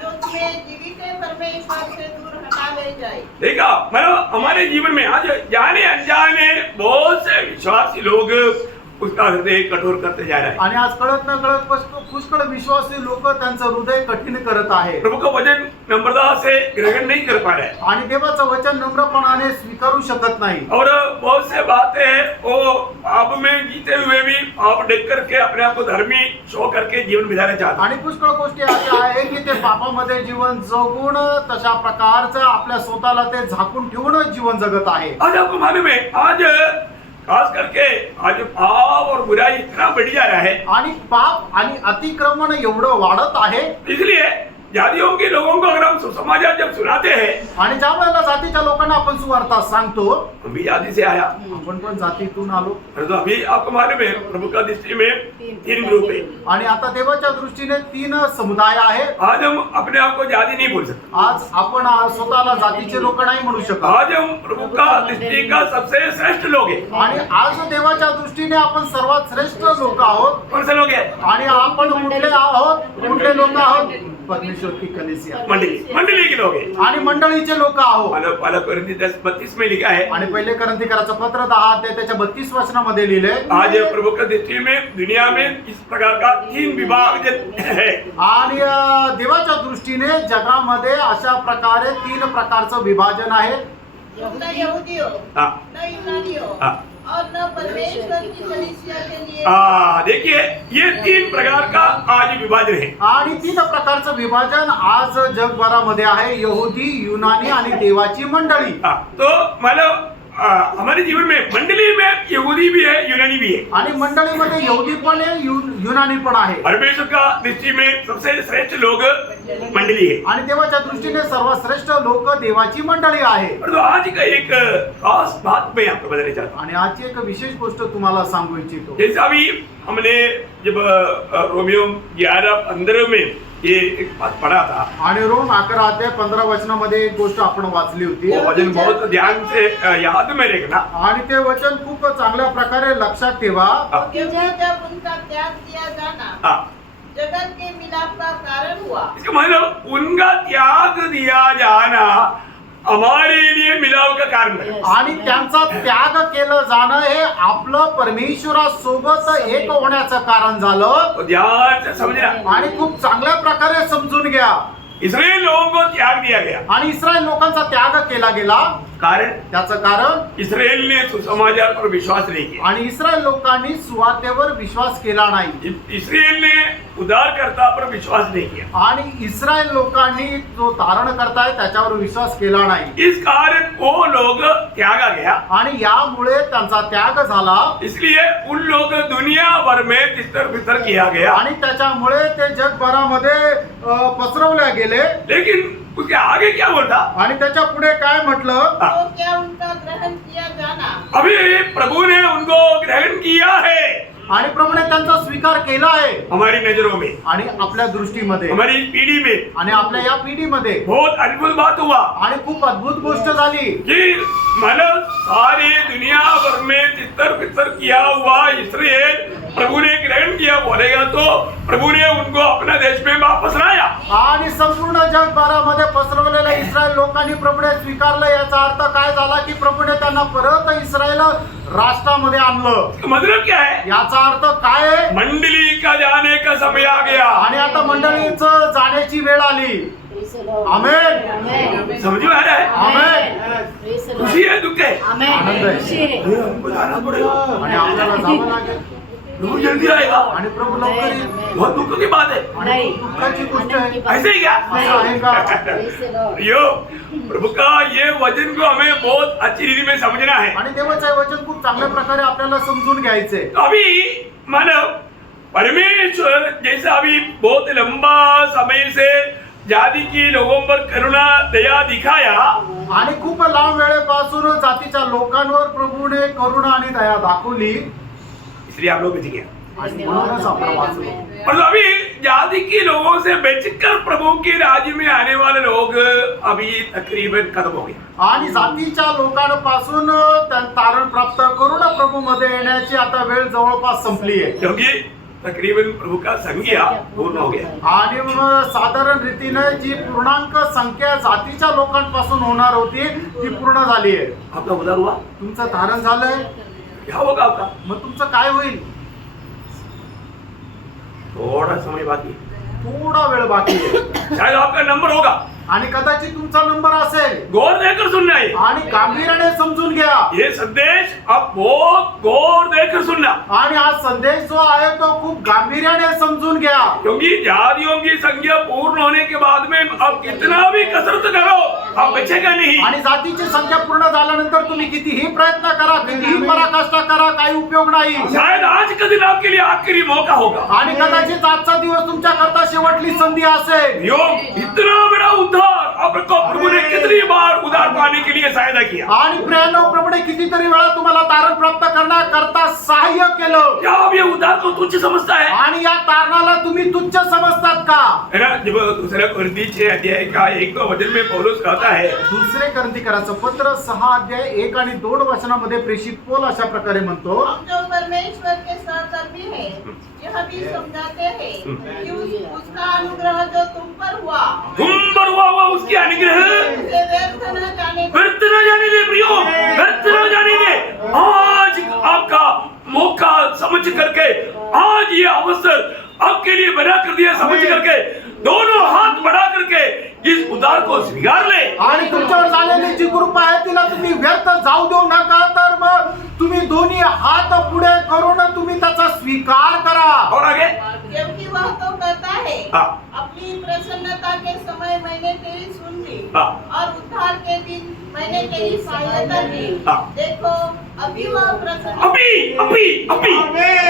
जो तुम्हें जीवित परमेश्वर से दूर हटा ले जाए. देखा, मतलब हमारे जीवन में आज जाने अनजाने बहुत से विश्वासी लोग उसका हृदय कठोर करते जा रहे हैं. आणि आज कळत न कळत पुष्कळ विश्वासी लोक त्यांचं हृदय कठीण करत आहे. प्रभु का वचन नम्रता से ग्रहण नहीं कर पा रहे हैं. आणि देवाचं वचन नम्रपणाने स्वीकारू शकत नाही. और बहुत से बातें वो पाप में जीते हुए भी पाप देख करके अपने आप को धर्मी शो करके जीवन बिताना चाहते हैं. आणि पुष्कळ गोष्टी अशा आहे की ते पापामध्ये जीवन जगून तशा प्रकारचं आपल्या स्वतःला ते झाकून ठेवून जीवन जगत आहे. आज आपको मालूम है, आज खास करके आज पाप और बुराई इतना बढ़ जा रहा है, आणि पाप आणि अतिक्रमण एवढं वाढत आहे. इसलिए जातियों के लोगों को अगर हम सुसमाचार जब सुनाते हैं, आणि ज्या वेळेला जातीच्या लोकांना आपण सुवार्ता सांगतो, हम भी जाति से आया, आपण पण जातीतून आलो. परंतु अभी आपको मालूम है प्रभु का दृष्टि में 3 ग्रुप है. आणि आता देवाच्या दृष्टीने 3 समुदाय आहे. आज हम अपने आप को जाति नहीं बोल सकते. आज आपण स्वतःला जातीचे लोक नाही म्हणू शकत. आज हम प्रभु का दृष्टि का सबसे श्रेष्ठ लोग हैं. आणि आज देवाच्या दृष्टीने आपण सर्वात श्रेष्ठ लोक आहोत. कौन से लोग हैं? आणि आपण कुठले आहोत? कुठले लोक आहोत? परमेश्वर की कलीसिया, मंडली के लोग हैं. आणि मंडळीचे लोक आहोत. पहला कोरिन्थी 10:32 में लिखा है, आणि पहिले करंथीकराचं पत्र 10 अध्याय त्याच्या 32 वचनामध्ये लिहिले, आज प्रभु का दृष्टि में दुनिया में इस प्रकार का 3 विभाग है. आणि देवाच्या दृष्टीने जगामध्ये अशा प्रकारे 3 प्रकारचं विभाजन आहे. न यहूदी हो, हाँ. न यूनानी हो, हाँ. और न परमेश्वर की कलीसिया के लिए. देखिए ये 3 प्रकार का आज विभाजन है. आणि 3 प्रकारचं विभाजन आज जगभरामध्ये आहे. यहुदी, युनानी आणि देवाची मंडळी. तो मतलब हमारे जीवन में मंडली में यहूदी भी है, यूनानी भी है. आणि मंडळीमध्ये यहुदी पण आहे, युनानी पण आहे. परमेश्वर का दृष्टि में सबसे श्रेष्ठ लोग मंडली है. आणि देवाच्या दृष्टीने सर्वश्रेष्ठ लोक देवाची मंडळी आहे. तो आज का एक खास बात मैं आपको बताना चाहता हूँ. आणि आजची एक विशेष गोष्ट तुम्हाला सांगू इच्छितो. जैसा अभी हमने जब रोमियो 11:15 में ये एक बात पढ़ा था, आणि रोम 11 अध्याय 15 वचनामध्ये एक गोष्ट आपण वाचली होती. वो वचन बहुत ध्यान से याद में रखना. आणि ते वचन खूप चांगल्या प्रकारे लक्षात ठेवा. क्योंकि जब उनका त्याग किया जाना हाँ. जगत के मिलाप का कारण हुआ. इसका मतलब उनका त्याग दिया जाना हमारे लिए मिलाव का कारण है. आणि त्यांचा त्याग केलं जाणं हे आपलं परमेश्वरासोबत एक होण्याचं कारण झालं. तो ध्यान से समझना. आणि खूप चांगल्या प्रकारे समजून घ्या. इसराइल लोगों को त्याग दिया गया. आणि इस्रायल लोकांचा त्याग केला गेला. कारण त्याचं कारण इसराइल ने सुसमाचार पर विश्वास नहीं किया. आणि इस्रायल लोकांनी सुवार्तेवर विश्वास केला नाही. इसराइल ने उद्धारकर्ता पर विश्वास नहीं किया. आणि इस्रायल लोकांनी जो तारण करताय त्याच्यावर विश्वास केला नाही. इस कारण वो लोग त्यागा गया. आणि यामुळे त्यांचा त्याग झाला. इसलिए उन लोग दुनिया भर में तितर बितर किया गया. आणि त्याच्यामुळे ते जगभरामध्ये पसरवले गेले. लेकिन उसके आगे क्या बोलता? आणि त्याच्या पुढे काय म्हटलं? तो क्या उनका ग्रहण किया जाना. अभी प्रभु ने उनको ग्रहण किया है आणि प्रभूने त्यांचा स्वीकार केला आहे हमारी नजरों में, आणि आपल्या दृष्टीमध्ये, हमारी पीढ़ी में. आणि आपल्या या पिढीमध्ये बहुत अद्भुत बात हुआ आणि खूप अद्भुत गोष्ट झाली कि मतलब सारे दुनिया भर में तितर बितर किया हुआ इसराइल प्रभु ने ग्रहण किया बोलेगा तो प्रभु ने उनको अपना देश में वापस लाया. आणि संपूर्ण जगभरामध्ये पसरवलेल्या इस्रायल लोकांनी प्रभूने स्वीकारलं. याचा अर्थ काय झाला की प्रभूने त्यांना परत इस्रायल राष्ट्रामध्ये आणलं. मतलब क्या है? याचा अर्थ काय आहे? मंडली का जाने का समय आ गया. आणि आता मंडळीचं जाण्याची वेळ आली. आमेन. समझ में आ रहा है? आमेन. खुशी है, दुख है? आनंद आहे. हमको जाना पड़ेगा. आणि आपल्याला जावं लागेल. प्रभु जल्दी आएगा. आणि प्रभू लवकर येईल. बहुत दुख की बात है. आणि दुःखाची गोष्ट आहे. ऐसे ही क्या? असं आहे का? यो प्रभु का ये वचन को हमें बहुत अच्छी रीति में समझना है. आणि देवाचं हे वचन खूप चांगल्या प्रकारे आपल्याला समजून घ्यायचंय. तो अभी मानव परमेश्वर जैसा अभी बहुत लंबा समय से जाति की लोगों पर करुणा दया दिखाया. आणि खूप लांब वेळेपासून जातीच्या लोकांवर प्रभूने करुणा आणि दया दाखवली. इसलिए आप लोग बच गए. आणि म्हणूनच आपण वाचलो. और अभी जाति के लोगों से बचकर प्रभु के राज्य में आने वाले लोग अभी तकरीबन खत्म हो गए. आणि जातीच्या लोकांपासून तारण प्राप्त करून प्रभू मध्ये येण्याची आता वेळ जवळपास संपली आहे. क्योंकि तकरीबन प्रभु का संख्या पूर्ण हो गया. आणि साधारण रीतीने जी पूर्णांक संख्या जातीच्या लोकांपासून होणार होती ती पूर्ण झाली आहे. आपका उद्धार हुआ? तुमचं धारण झालंय. क्या होगा आपका? मग तुमचं काय होईल? थोड़ा समय बाकी. थोडा वेळ बाकी आहे. शायद आपका नंबर होगा. आणि कदाचित तुमचा नंबर असेल. गौर देकर सुनना है. आणि गांभीर्याने समजून घ्या. ये संदेश अब बहुत गौर देकर सुनना. आणि हा संदेश जो आहे तो खूप गांभीर्याने समजून घ्या. क्योंकि जातियों की संख्या पूर्ण होने के बाद में अब कितना भी कसरत करो आप बचेगा नहीं। आणि जातीची संख्या पूर्ण झाल्यानंतर तुम्ही कितीही प्रयत्न करा, कितीही पराकाष्ठा करा, काही उपयोग नाही. शायद आज का दिन आपके लिए आखिरी मौका होगा। आणि कदाचित आजचा दिवस तुमच्या करता शेवटली संधी असेल. योग इतना बड़ा उद्धार आपको प्रभु ने कितनी बार उद्धार पाने के लिए सहायता किया। आणि प्रियानो, प्रभुने कितीतरी वेळा तुम्हाला तारण प्राप्त करण्याकरता सहाय्य केलं. क्या आप ये उद्धार को तुच्छ समझता है? आणि या तारणाला तुम्ही तुच्छ समजतात का? है ना, जब दूसरे कोरिन्थी अध्याय का 1-2 वचन में पौलुस कहता है, दुसरे कोरिन्थीकरांचं पत्र 6 अध्याय 1 आणि 2 वचनामध्ये प्रेषित पौल अशा प्रकारे म्हणतो, हम जो परमेश्वर के सहकर्मी हैं, यह भी समझाते हैं कि उसका अनुग्रह जो तुम पर हुआ तुम पर हुआ उसकी अनुग्रह उसे व्यर्थ न जाने दो। व्यर्थ न जाने दे प्रियो, व्यर्थ न जाने दे। आज आपका मौका समझ करके, आज ये अवसर आपके लिए बना कर दिया समझ करके, दोनों हाथ बढ़ा करके इस उद्धार को स्वीकार ले। आणि तुमच्यावर झालेली जी कृपा आहे तिला तुम्ही व्यर्थ जाऊ देऊ नका, तर मग तुम्ही दोन्ही हात पुढे करून तुम्ही त्याचा स्वीकार करा. और आगे क्योंकि वह तो कहता है, हाँ। अपनी प्रसन्नता के समय मैंने तेरी सुन ली हाँ। और उद्धार के दिन मैंने तेरी सहायता की। हाँ। देखो अभी वह प्रसन्न अभी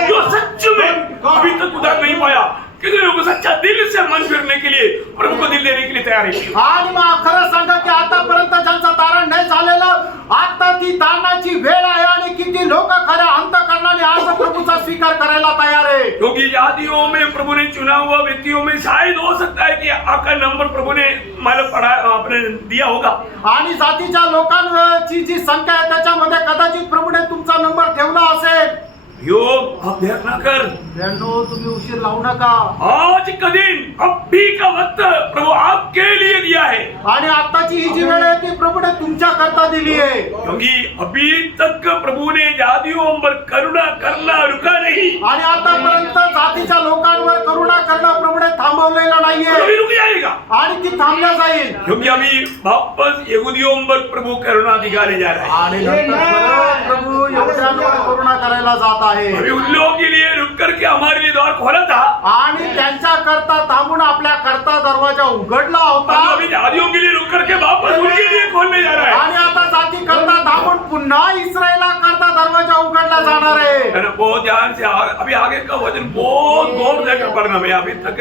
जो सच में अभी तक उद्धार नहीं पाया, कितने लोग सच्चा दिल से मन फिरने के लिए प्रभु को दिल देने के लिए तैयार है। आणि मग खरं सांगा की आतापर्यंत ज्यांचं तारण नाही झालेलं, आता ती तारणाची वेळ आहे आणि किती लोक खऱ्या अंतःकरणाने आज प्रभूचा स्वीकार करायला तयार आहे. क्योंकि जातियों में प्रभु ने चुना हुआ व्यक्तियों में शायद हो सकता है कि आपका नंबर प्रभु ने मतलब पढ़ा आपने दिया होगा। आणि जातीच्या लोकांची जी संख्या आहे त्याच्यामध्ये कदाचित प्रभूने तुमचा नंबर ठेवला असेल. योग आप देर ना कर, बहनो, तुम्ही उशीर लावू नका. आज का दिन अभी का वक्त प्रभु आपके लिए दिया है। आणि आताची ही जी वेळ आहे ती प्रभूने तुमच्या करता दिली आहे. क्योंकि अभी तक प्रभु ने जातियों पर करुणा करना रुका नहीं, आणि आतापर्यंत जातीच्या लोकांवर करुणा करणं प्रभुने थांबवलेलं अभी नाहीये रुक जाएगा। आणि ती थांबल्या जाईल. क्योंकि अभी वापस यहूदियों पर प्रभु करुणा दिखाने जा रहा है। आणि नंतर परत प्रभू यहूद्यांवर करुणा करायला जात आहे. अभी उन लोगों के लिए रुक करके हमारे लिए द्वार खोला था, आणि त्यांच्या करता थांबून आपल्या करता दरवाजा उघडला और होता. अभी जातियों के लिए रुक करके वापस उनके लिए खोलने जा रहा है। आणि आता जाती करता थांबून पुन्हा इस्रायला करता दरवाजा उघडला जाणार आहे. है ना, बहुत ध्यान से अभी आगे का वचन बहुत गौर देकर पढ़ना। मैं अभी तक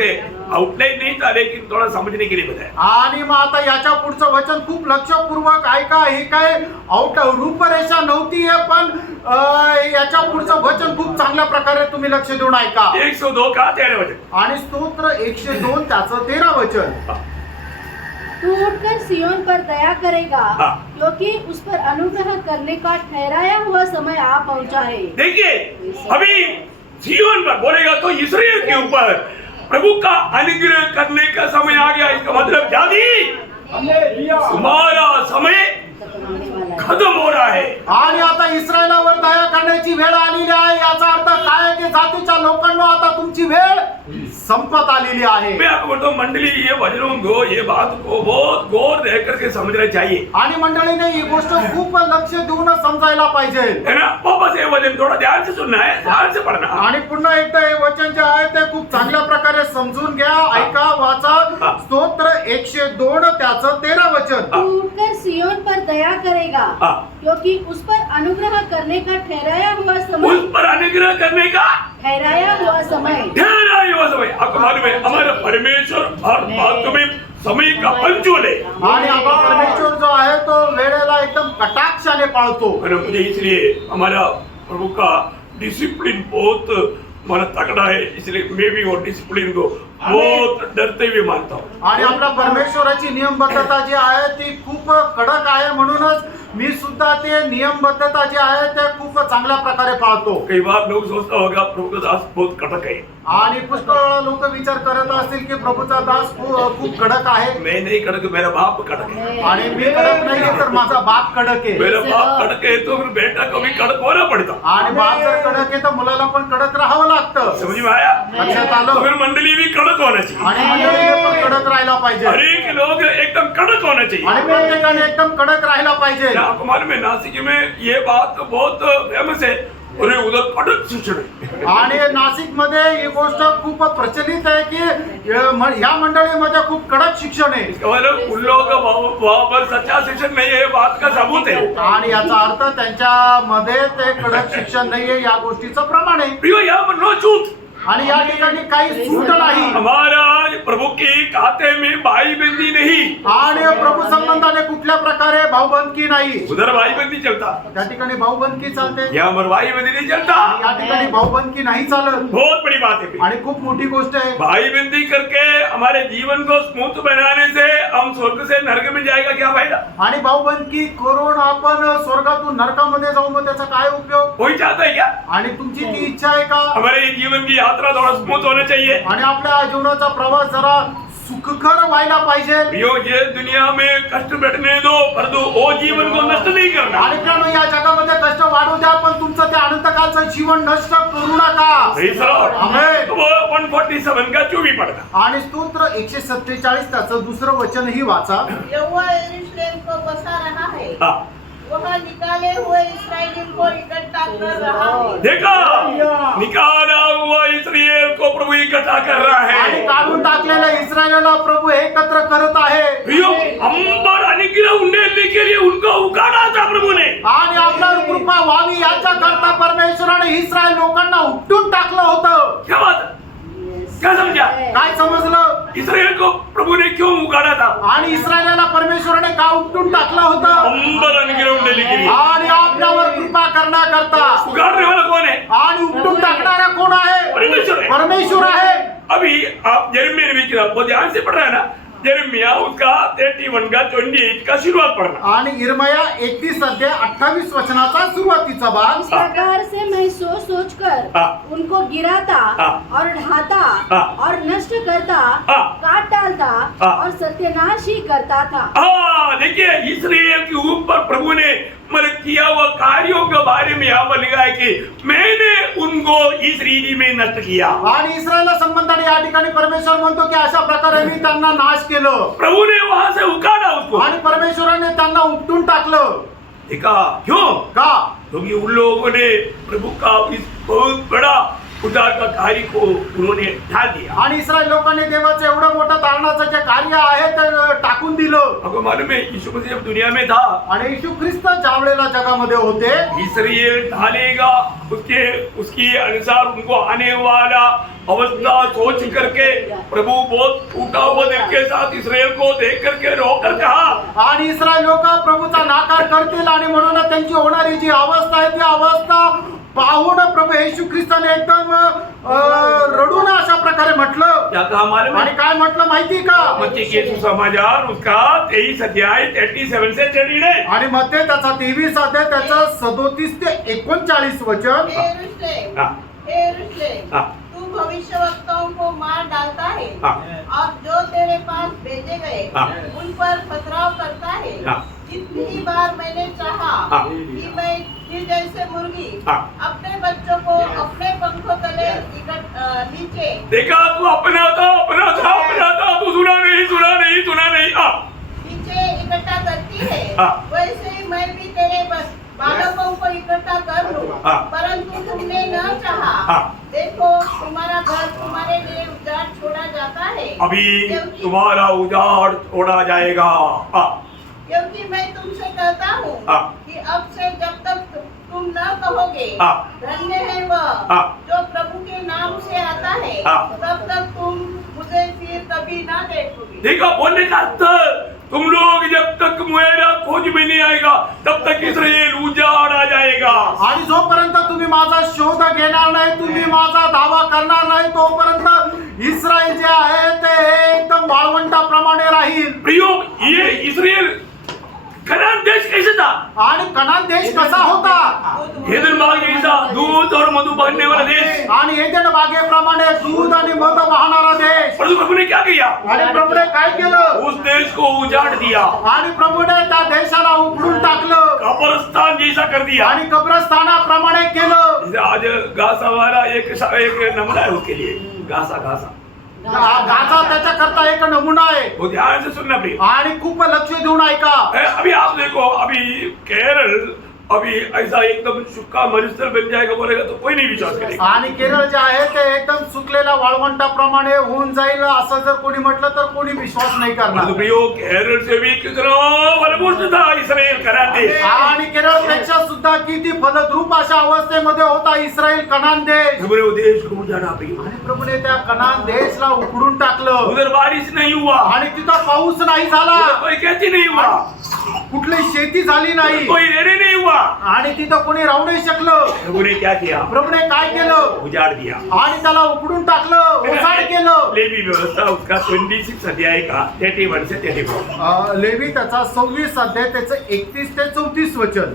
आउटलाइन नहीं था, लेकिन थोड़ा समझने के लिए बताया। आणि मग आता याच्या पुढचं वचन खूप लक्षपूर्वक ऐका. हे काय रूपरेषा नव्हती आहे, पण याच्या पुढचं वचन खूप चांगल्या प्रकारे तुम्ही लक्ष देऊन ऐका. 102 का 13 वचन। आणि स्तोत्र 102 त्याचं 13 वचन. तू उठकर सियोन पर दया करेगा, हाँ। क्योंकि उस पर अनुग्रह करने का ठहराया हुआ समय आ पहुंचा है. देखिए, अभी सिय्योन पर बोलेगा तो इसराइल के ऊपर प्रभु का अनुग्रह करने का समय आ गया। इसका मतलब जाति तुम्हारा समय खत्म हो रहा है। आणि आता इस्रायलावर दया करण्याची वेळ आलेली आहे. याचा अर्थ काय आहे की जातीच्या लोकांना आता तुमची वेळ संपत आलेली आहे. मैं आपको बोलता हूँ मंडली, ये वचनों को, ये बात को बहुत गौर दे करके समझना चाहिए। आणि मंडळीने ही गोष्ट खूप लक्ष देऊन समजायला पाहिजे. है ना, वापस ये वचन थोड़ा ध्यान से सुनना है, ध्यान से पढ़ना। आणि पुन्हा एकदा हे वचन जे आहे ते खूप चांगल्या प्रकारे समजून घ्या, ऐका, वाचा. स्तोत्र 102 त्याचं 13 वचन. तू उठकर सियोन पर दया करेगा, हाँ। क्योंकि उस पर अनुग्रह करने का ठहराया हुआ उस समय, पर अनुग्रह करने का ठहराया हुआ समय. ध्यान आए हुआ समय। आपको मालूम है हमारा परमेश्वर हर बात में समय का पंचुअल है। आणि आपला परमेश्वर जो आहे तो वेळेला एकदम कटाक्षाने पाळतो. और मुझे इसलिए हमारा प्रभु का डिसिप्लिन बहुत माना तगड़ा है, इसलिए मैं भी वो डिसिप्लिन को बहुत डरते हुए मानता हूँ। आणि आपल्या परमेश्वराची नियमबद्धता जी आहे ती खूप कडक आहे, म्हणूनच मी सुद्धा ते नियमबद्धता जी आहे ते खूप चांगल्या प्रकारे पाळतो. कई बार लोग सोचता होगा प्रभु का दास बहुत कटक है। आणि पुष्कळ लोक विचार करत असतील की प्रभूचा दास खूप कडक आहे. मैं नहीं कड़क, मेरा बाप कड़क है। आणि मी कडक नाही तर माझा बाप कडक आहे. मेरा बाप कड़क है तो फिर बेटा को भी कड़क होना पड़ता। आणि बाप जर कडक आहे तर मुलाला पण कडक राहावं लागतं. समझ में आया? लक्षात तो आलं. फिर मंडली भी कड़क होना चाहिए। आणि मंडळीने पण कडक राहायला पाहिजे. हर एक लोग एकदम कड़क होना चाहिए। आणि प्रत्येकाने एकदम कडक राहायला पाहिजे. आपको मालूम है नासिक में ये बात बहुत फेमस है। अरे उधर कड़क शिक्षण है आणि नाशिक मध्ये ही गोष्ट खूप प्रचलित आहे की या मंडळीमध्ये खूप कडक शिक्षण आहे. मतलब उन लोगों का वहाँ पर सच्चा शिक्षण नहीं है, बात का सबूत है. आणि याचा अर्थ त्यांच्यामध्ये ते कडक शिक्षण नाहीये या गोष्टीचं प्रमाण आहे. प्रियो यहाँ पर नो छूट. आणि या ठिकाणी काही सूट नाही. हमारा प्रभु के खाते में भाई बंदी नहीं. आणि प्रभू संबंधाने कुठल्या प्रकारे भाऊबंदकी नाही. उधर भाई बंदी चलता, त्या ठिकाणी भाऊबंदकी चालते, यहाँ पर भाई बंदी नहीं चलता. या ठिकाणी भाऊबंदकी नाही चालत. बहुत बड़ी बात है. आणि खूप मोठी गोष्ट आहे. भाई बंदी करके हमारे जीवन को स्मूथ बनाने से हम स्वर्ग से नरक में जाएगा, क्या फायदा? आणि भाऊबंदकी करून आपण स्वर्गातून नरकामध्ये जाऊ, मग त्याचा काय उपयोग? कोई चाहता है क्या आणि तुमची ती इच्छा आहे का? हमारे ये जीवन की यात्रा थोड़ा स्मूथ होना चाहिए? आणि आपल्या जीवनाचा प्रवास जरा सुखकर व्हायला पाहिजे. प्रियो, ये दुनिया में कष्ट बैठने दो, परंतु वो जीवन को नष्ट नहीं करना. आणि मित्रांनो, या जगामध्ये कष्ट वाढू द्या, पण तुमचं ते अनंतकालचं जीवन नष्ट करू नका. Praise the Lord. आमेन. तो वो 147 का 24 पढ़ना. आणि स्तोत्र 147 त्याचं दुसरं वचनही वाचा. यहोवा यरूशलेम को बसा रहा है, हाँ. वह निकाले हुए इस्राएलियों को इकट्ठा कर रहा है. देखा, निकाला हुआ इस्राएल को प्रभु इकट्ठा कर रहा आणि है. काढून टाकलेल्या इस्रायलला प्रभू एकत्र करत आहे. प्रियो, अंबर अनुग्रह उंडेलने के लिए उनको उकाड़ा था प्रभु ने. आणि आपल्यावर कृपा व्हावी याच्या करता परमेश्वराने इस्रायल लोकांना उपटून टाकलं होतं. क्या बात है? क्या समझा? काय समजलं? इस्राएल को प्रभु ने क्यों उकाड़ा था? आणि इस्रायलला परमेश्वराने का उपटून टाकलं होतं? अंबर अनुग्रह उंडेलने के लिए. आणि आपल्यावर कृपा करण्याकरता. उगाड़ने वाला कौन है? आणि उपटून टाकणारा कोण आहे? परमेश्वर है. परमेश्वर आहे. अभी आप यिर्मयाह नबी की किताब को ध्यान से पढ़ रहे हैं ना? यिर्मयाह उसका 31 का 28 का शुरुआत पढ़ना. आणि इर्मया 31 अध्याय 28 वचनाचा सुरुवातीचा भाग. इस प्रकार से मैं सोच सोच कर हाँ. उनको गिराता हाँ. और ढाता हाँ. और नष्ट करता, हाँ. काट डालता हाँ. और सत्यानाश ही करता था. हाँ, देखिए इस्राएल के ऊपर प्रभु ने मतलब किया हुआ कार्यों के बारे में यहाँ पर लिखा है कि मैंने उनको इस रीति में नष्ट किया. आणि इस्रायलला संबंधाने या ठिकाणी परमेश्वर म्हणतो की अशा प्रकारे मी त्यांना नाश केलं. प्रभु ने वहां से उखाड़ा उसको. आणि परमेश्वराने त्यांना उपटून टाकलं. देखा क्यों? का? क्योंकि उन लोगों ने प्रभु का इस बहुत बड़ा उद्धार का कार्य को उन्होंने ढा दिया. आणि इस्रायल लोकांनी देवाचं एवढं मोठं तारणाचं जे कार्य आहे ते टाकून दिलं. आपको मालूम है यीशु मसीह जब दुनिया में था, आणि येशू ख्रिस्त ज्या वेळेला जगामध्ये होते, इस्राएल ढालेगा उसके अनुसार उनको आने वाला अवस्था सोच करके प्रभु बहुत टूटा हुआ दिल के साथ इस्राएल को देख करके रोकर कहा. आणि इस्रायल लोक प्रभूचा नाकार करतील आणि म्हणून त्यांची होणारी जी अवस्था आहे ती अवस्था पाहून प्रभू येशू ख्रिस्ताने एकदम रडून अशा प्रकारे म्हटलं. क्या कहा मालूम है? आणि काय म्हटलं माहिती का? मत्ती के सुसमाचार उसका 23 अध्याय 37 से 39. आणि मध्ये त्याचा 23 अध्याय त्याचा 37 ते 39 वचन. हे यरूशलेम, हाँ. हे यरूशलेम, हाँ. तू भविष्यवक्ताओं को मार डालता है हाँ. और जो तेरे पास भेजे गए हाँ. उन पर पथराव करता है. हाँ. जितनी ही बार मैंने चाहा हाँ. कि मैं कि जैसे मुर्गी हाँ. अपने बच्चों को अपने पंखों तले नीचे देखा, तू अपना था तू सुना नहीं. नीचे इकट्ठा करती है, हाँ. वैसे ही मैं भी तेरे बालकों को इकट्ठा कर लूं. हाँ. परंतु तुमने न चाहा. हाँ. देखो तुम्हारा घर तुम्हारे लिए उजाड़ छोड़ा जाता है. अभी तुम्हारा उजाड़ छोड़ा जाएगा. क्योंकि मैं तुमसे कहता हूँ हाँ. कि अब से जब तक तुम न कहोगे हाँ. धन्य है वह हाँ. जो प्रभु के नाम से आता है, हाँ. तब तक तुम मुझे फिर कभी न देखोगे. देखा, बोलने का अर्थ, तुम लोग जब तक मेरा खोज में नहीं आएगा तब तक इस्राएल उजाड़ आ जाएगा. आणि जोपर्यंत तुम्ही माझा शोध घेणार नाही, तुम्ही माझा दावा करणार नाही, तोपर्यंत इस्रायल जे आहे ते एकदम वाळवंटाप्रमाणे राहील. प्रियो, ये इस्राएल कनान देश कैसे था? आणि कनान देश कसा होता? हेदन बाग जैसा दूध और मधु बहने वाला देश. आणि एदेन बागेप्रमाणे दूध आणि मध वाहणारा देश. परंतु प्रभु ने क्या किया? आणि प्रभूने काय केलं? उस देश को उजाड़ दिया, आणि प्रभूने त्या देशाला उपडून टाकलं कब्रिस्तान जैसा कर दिया. आणि कब्रस्थानाप्रमाणे केलं. जैसे आज गासा वाला एक नमूना है उसके लिए. गासा गाजा त्याच्याकरता एक नमुना आहे. वो ध्यान से सुनना प्रिय. आणि खूप लक्ष देऊन ऐका. अभी आप देखो, अभी केरल अभी ऐसा एकदम सूखा मरुस्थल बन जाएगा बोलेगा तो कोई नहीं विश्वास करेगा। आणि केरळ जे आहे ते एकदम सुकलेल्या वाळवंटाप्रमाणे होऊन जाईल असं जर कोणी म्हटलं तर कोणी विश्वास नाही करणार. परंतु प्रियो, केरळ से भी कितना फलपुष्ट था इस्राएल कनान देश। आणि केरळपेक्षा सुद्धा किती फलद्रूप अशा अवस्थेमध्ये होता इस्रायल कनान देश. प्रभु ने वो देश को उजाड़ा प्रियो। आणि प्रभूने त्या कनान देशला उखडून टाकलं उधर बारिश नहीं हुआ, आणि तिथं पाऊस नाही झाला, उधर कोई खेती नहीं हुआ, कुठली शेती झाली नाही कोई रहने नहीं हुआ। आणि तिथं कोणी राहू नाही शकलं. प्रभु ने क्या किया? प्रभूने काय केलं? उजाड़ दिया। आणि त्याला उखडून टाकलं, ओसाड केलं. लेवी व्यवस्था उसका 26 अध्याय का 31 से 34। लेवी त्याचा 26 अध्याय त्याचं 31 ते 34 वचन.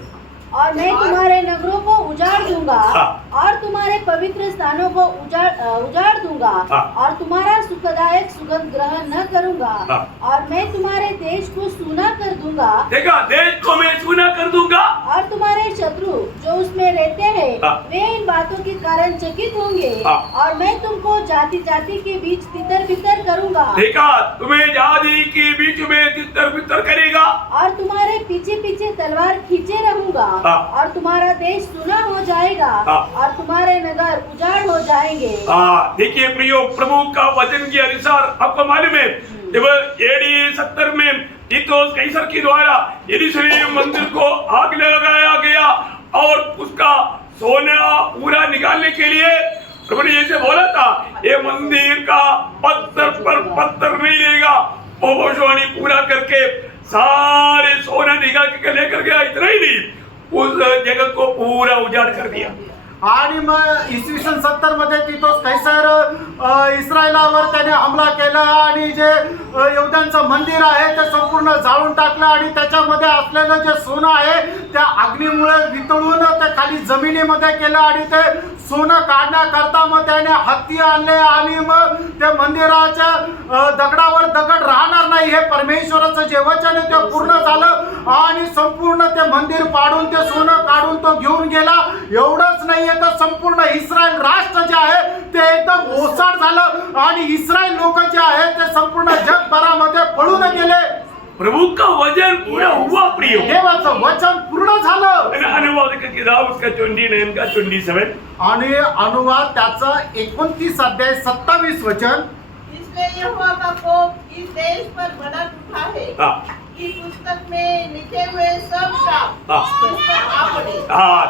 और मैं तुम्हारे नगरों को उजाड़ दूंगा हाँ। और तुम्हारे पवित्र स्थानों को उजाड़ दूंगा हाँ। और तुम्हारा सुखदायक सुगंध ग्रहण न करूंगा हाँ। और मैं तुम्हारे देश को सूना कर दूंगा देखा, देश को मैं सूना कर दूंगा और तुम्हारे शत्रु जो उसमें रहते हैं हाँ। वे इन बातों के कारण चकित होंगे हाँ। और मैं तुमको जाति जाति के बीच तितर बितर करूंगा देखा, तुम्हें जाति के बीच में तितर बितर करेगा और तुम्हारे पीछे पीछे तलवार खींचे रहूंगा हाँ। और तुम्हारा देश सुना हो जाएगा हाँ। और तुम्हारे नगर उजाड़ हो जाएंगे। देखिए प्रियो, प्रभु का वचन के अनुसार आपको मालूम है जब AD 70 में तीतुस कैसर के द्वारा यरूशलेम मंदिर को आग लगाया गया और उसका सोना पूरा निकालने के लिए प्रभु ने जैसे बोला था, ये मंदिर का पत्थर पर पत्थर नहीं लेगा, वो भविष्यवाणी पूरा करके सारे सोना निकाल के लेकर गया। इतना ही नहीं, उस जगह को पूरा उजाड़ कर दिया। आणि मग इसवी सन 70 मध्ये तीतुस कैसर इस्रायलावर त्याने हमला केला आणि जे यहुद्यांचं मंदिर आहे ते संपूर्ण जाळून टाकलं आणि त्याच्यामध्ये असलेलं जे सोनं आहे त्या अग्नीमुळे वितळून ते खाली जमिनीमध्ये केलं आणि ते सोनं काढण्याकरता मग त्याने हत्ती आणले आणि मग ते मंदिराच्या दगडावर दगड राहणार नाही हे परमेश्वराचं जे वचन आहे ते पूर्ण झालं आणि संपूर्ण ते मंदिर पाडून ते सोनं काढून तो घेऊन गेला. एवढंच नाहीये तर संपूर्ण इस्रायल राष्ट्र जे आहे ते एकदम ओसाड झालं आणि इस्रायल लोक जे आहे ते संपूर्ण जगभरामध्ये पळून गेले. प्रभु का वचन पूरा हुआ प्रियो। देवाचं वचन पूर्ण झालं. अनुवाद का किताब उसका 29 का 27 आणि अनुवाद त्याचा 29 अध्याय 27 वचन. इसलिए यहोवा का कोप इस देश पर भड़क उठा है कि पुस्तक में लिखे हुए सब श्राप उस पर आ पड़े।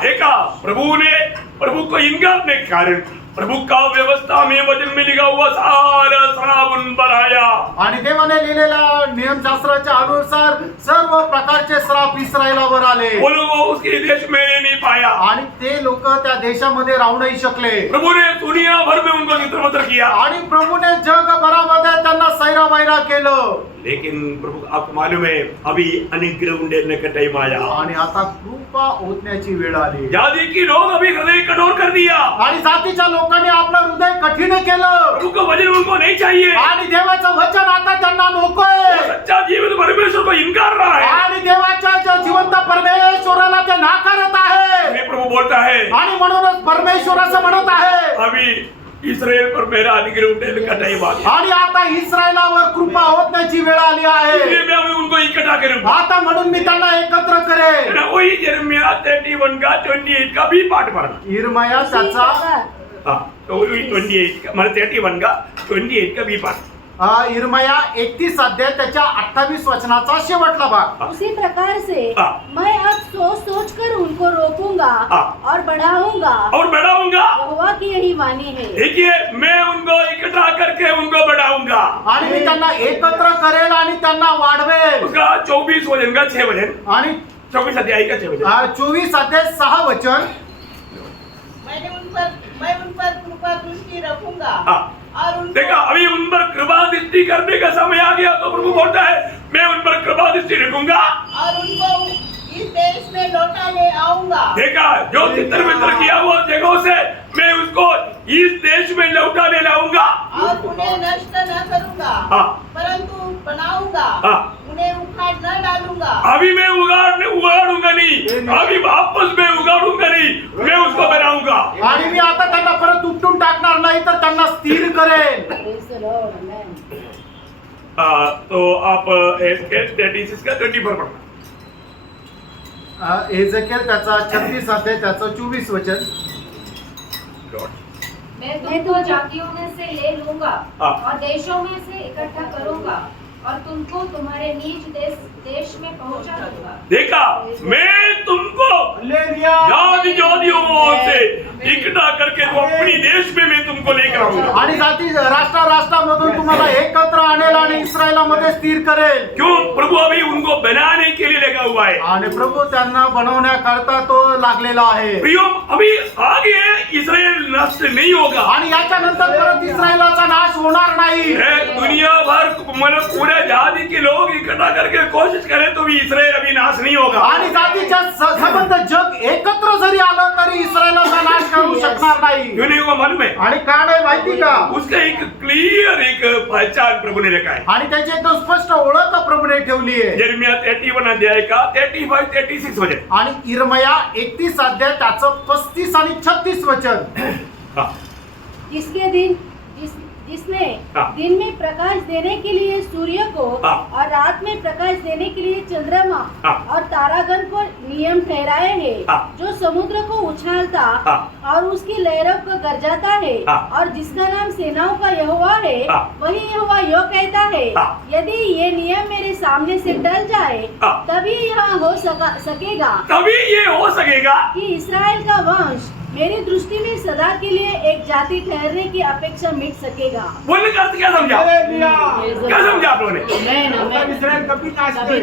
देखा, प्रभु को इनकार के कारण प्रभु का व्यवस्था में वचन में लिखा हुआ सारा श्राप उन पर आया। आणि देवाने लिहिलेल्या नियमशास्त्राच्या अनुसार सर्व प्रकारचे श्राप इस्रायलावर आले. वो लोग उसके देश में नहीं पाया आणि ते लोक त्या देशामध्ये राहू नाही शकले. प्रभु ने दुनिया भर में उनको तितर किया आणि प्रभूने जगभरामध्ये त्यांना सैरावैरा केलं. लेकिन प्रभु आपको मालूम है अभी अनुग्रह उंडेलने का टाइम आया आणि आता कृपा ओतण्याची वेळ आली. जाति की लोग अभी हृदय कठोर कर दिया आणि जातीच्या लोकांनी आपलं हृदय कठीण केलं प्रभु का वचन उनको नहीं चाहिए आणि देवाचं वचन आता त्यांना नकोय. सच्चा जीवित परमेश्वर को इनकार रहा है। आणि देवाच्या ज्या जिवंत परमेश्वराला ते नाकारत आहे. इसलिए प्रभु बोलता है आणि म्हणूनच परमेश्वर असं म्हणत आहे अभी इस्राएल पर मेरा अनुग्रह उंडेलने का टाइम आ गया। आणि आता इस्रायलावर कृपा होण्याची वेळ आली आहे. इसलिए मैं अभी उनको इकट्ठा करूंगा। आता म्हणून मी त्यांना एकत्र करेन. ना वही यिर्मयाह 31 का 28 का भी पाठ पढ़ना। इर्मया त्याचा तो वही 28 का मतलब 31 का 28 का भी पाठ। इर्मया 31 अध्याय त्याच्या 28 वचनाचा शेवटला भाग. उसी प्रकार से हाँ। मैं अब सोच सोच कर उनको रोकूंगा हाँ। और बढ़ाऊंगा और बढ़ाऊंगा। यहोवा की यही वाणी है। देखिए, मैं उनको इकट्ठा करके उनको बढ़ाऊंगा। आणि मी त्यांना एकत्र करेल आणि त्यांना वाढवेल. उसका 24 वचन का 6 वचन आणि 24 अध्याय का 6 वचन। 24 अध्याय 6 वचन. मैं उन पर कृपा दृष्टि रखूंगा हाँ। और उनको देखा, अभी उन पर कृपा दृष्टि करने का समय आ गया तो प्रभु बोलता है मैं उन पर कृपा दृष्टि रखूंगा और उनको इस देश में लौटा ले आऊंगा। देखा, जो तितर बितर किया हुआ जगहों से मैं उसको इस देश में लौटा ले लाऊंगा और उन्हें नष्ट न करूंगा हाँ। परंतु बनाऊंगा। हाँ। उन्हें उखाड़ न डालूंगा। अभी मैं उगाड़ूंगा नहीं, अभी वापस मैं उगाड़ूंगा नहीं, मैं उसको बनाऊंगा। आणि मी आता त्यांना परत उपटून टाकणार नाही तर त्यांना स्थिर करेन. Praise the Lord. Amen. तो आप 36 का 24 पढ़ना। एजेकिएल त्याचा 36 अध्याय त्याचं 24 वचन. मैं तुमको जातियों में से ले लूंगा हाँ। और देशों में से इकट्ठा करूंगा और तुमको तुम्हारे निज देश में पहुंचा दूंगा. देखा, मैं तुमको हालेलुया. जाति जातियों से इकट्ठा करके तो अपनी देश में मैं तुमको लेकर आऊंगा. आणि जाती राष्ट्रामधून तुम्हाला एकत्र आणेल आणि इस्रायलामध्ये स्थिर करेल. क्यों? प्रभु अभी उनको बनाने के लिए लगा हुआ है. आणि प्रभू त्यांना बनवण्याकरता तो लागलेला आहे. प्रियो, अभी आगे इस्राएल नष्ट नहीं होगा. आणि याच्यानंतर परत इस्रायलाचा नाश होणार नाही. दुनिया भर मतलब पूरे जाति के लोग इकट्ठा करके कोशिश करें तो भी इस्राएल अभी नाश नहीं होगा. आणि जातीच्या संबंध जग एकत्र जरी आलं तरी इस्रायलाचा नाश करू शकणार नाही. क्यों नहीं होगा मालूम है? आणि काय आहे माहिती का? उसका एक क्लियर एक पहचान प्रभु ने रखा है. आणि त्याची एकदम स्पष्ट ओळख प्रभूने ठेवली आहे. यिर्मयाह 31 अध्याय का 35 36 वचन. आणि इर्मया 31 अध्याय त्याचं 35 आणि 36 वचन. हाँ. जिसने हाँ। दिन में प्रकाश देने के लिए सूर्य को हाँ। और रात में प्रकाश देने के लिए चंद्रमा हाँ। और तारागण को नियम ठहराए हैं, हाँ। जो समुद्र को उछालता हाँ। और उसकी लहरों को गरजाता है, हाँ। और जिसका नाम सेनाओं का यहोवा है, हाँ। वही यहोवा यो कहता है, हाँ। यदि ये नियम मेरे सामने से टल जाए हाँ। तभी यह हो सकेगा तभी ये हो सकेगा कि इस्राएल का वंश मेरी दृष्टि में सदा के लिए एक जाति ठहरने की अपेक्षा मिट सकेगा. बोलने का अर्थ क्या समझा? क्या समझा आप लोगों ने?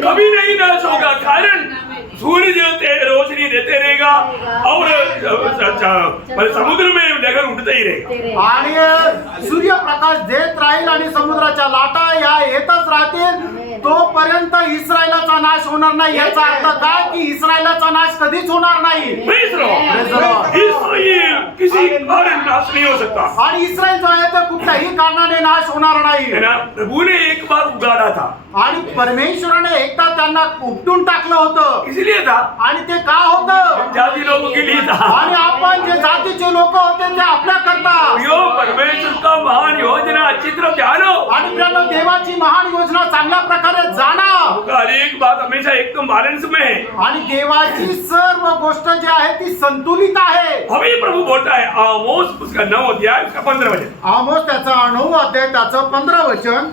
कभी नहीं नाश होगा. कारण सूरज रोशनी देते रहेगा और समुद्र में डगर उठते ही रहेगा. आणि सूर्यप्रकाश देत राहील आणि समुद्राच्या लाटा या येतच राहतील. तोपर्यंत इस्रायलाचा नाश होणार नाही. याचा अर्थ काय की इस्रायलाचा नाश कधीच होणार नाही. Praise the Lord. Praise the Lord. इस्राएल किसी कारण नाश नहीं हो सकता. आणि इस्रायल जो आहे तो कुठल्याही कारणाने नाश होणार नाही. है ना? प्रभु ने एक बार उगाड़ा था. आणि परमेश्वराने एकदा त्यांना उपटून टाकलं होतं. इसलिए था आणि ते का होतं? जाति लोगों के लिए था. आणि आपण जे जातीचे लोक होते ते आपल्या करता. यो परमेश्वर का महान योजना अच्छी तरह जानो. आणि मित्रांनो, देवाची महान योजना चांगल्या प्रकारे जाणा. उसका हर एक बात हमेशा एकदम बैलेंस में है. आणि देवाची सर्व गोष्ट जी आहे ती संतुलित आहे. अभी प्रभु बोलता है आमोस उसका 9 अध्याय उसका 15 वचन. आमोस त्याचा 9 अध्याय त्याचं 15 वचन.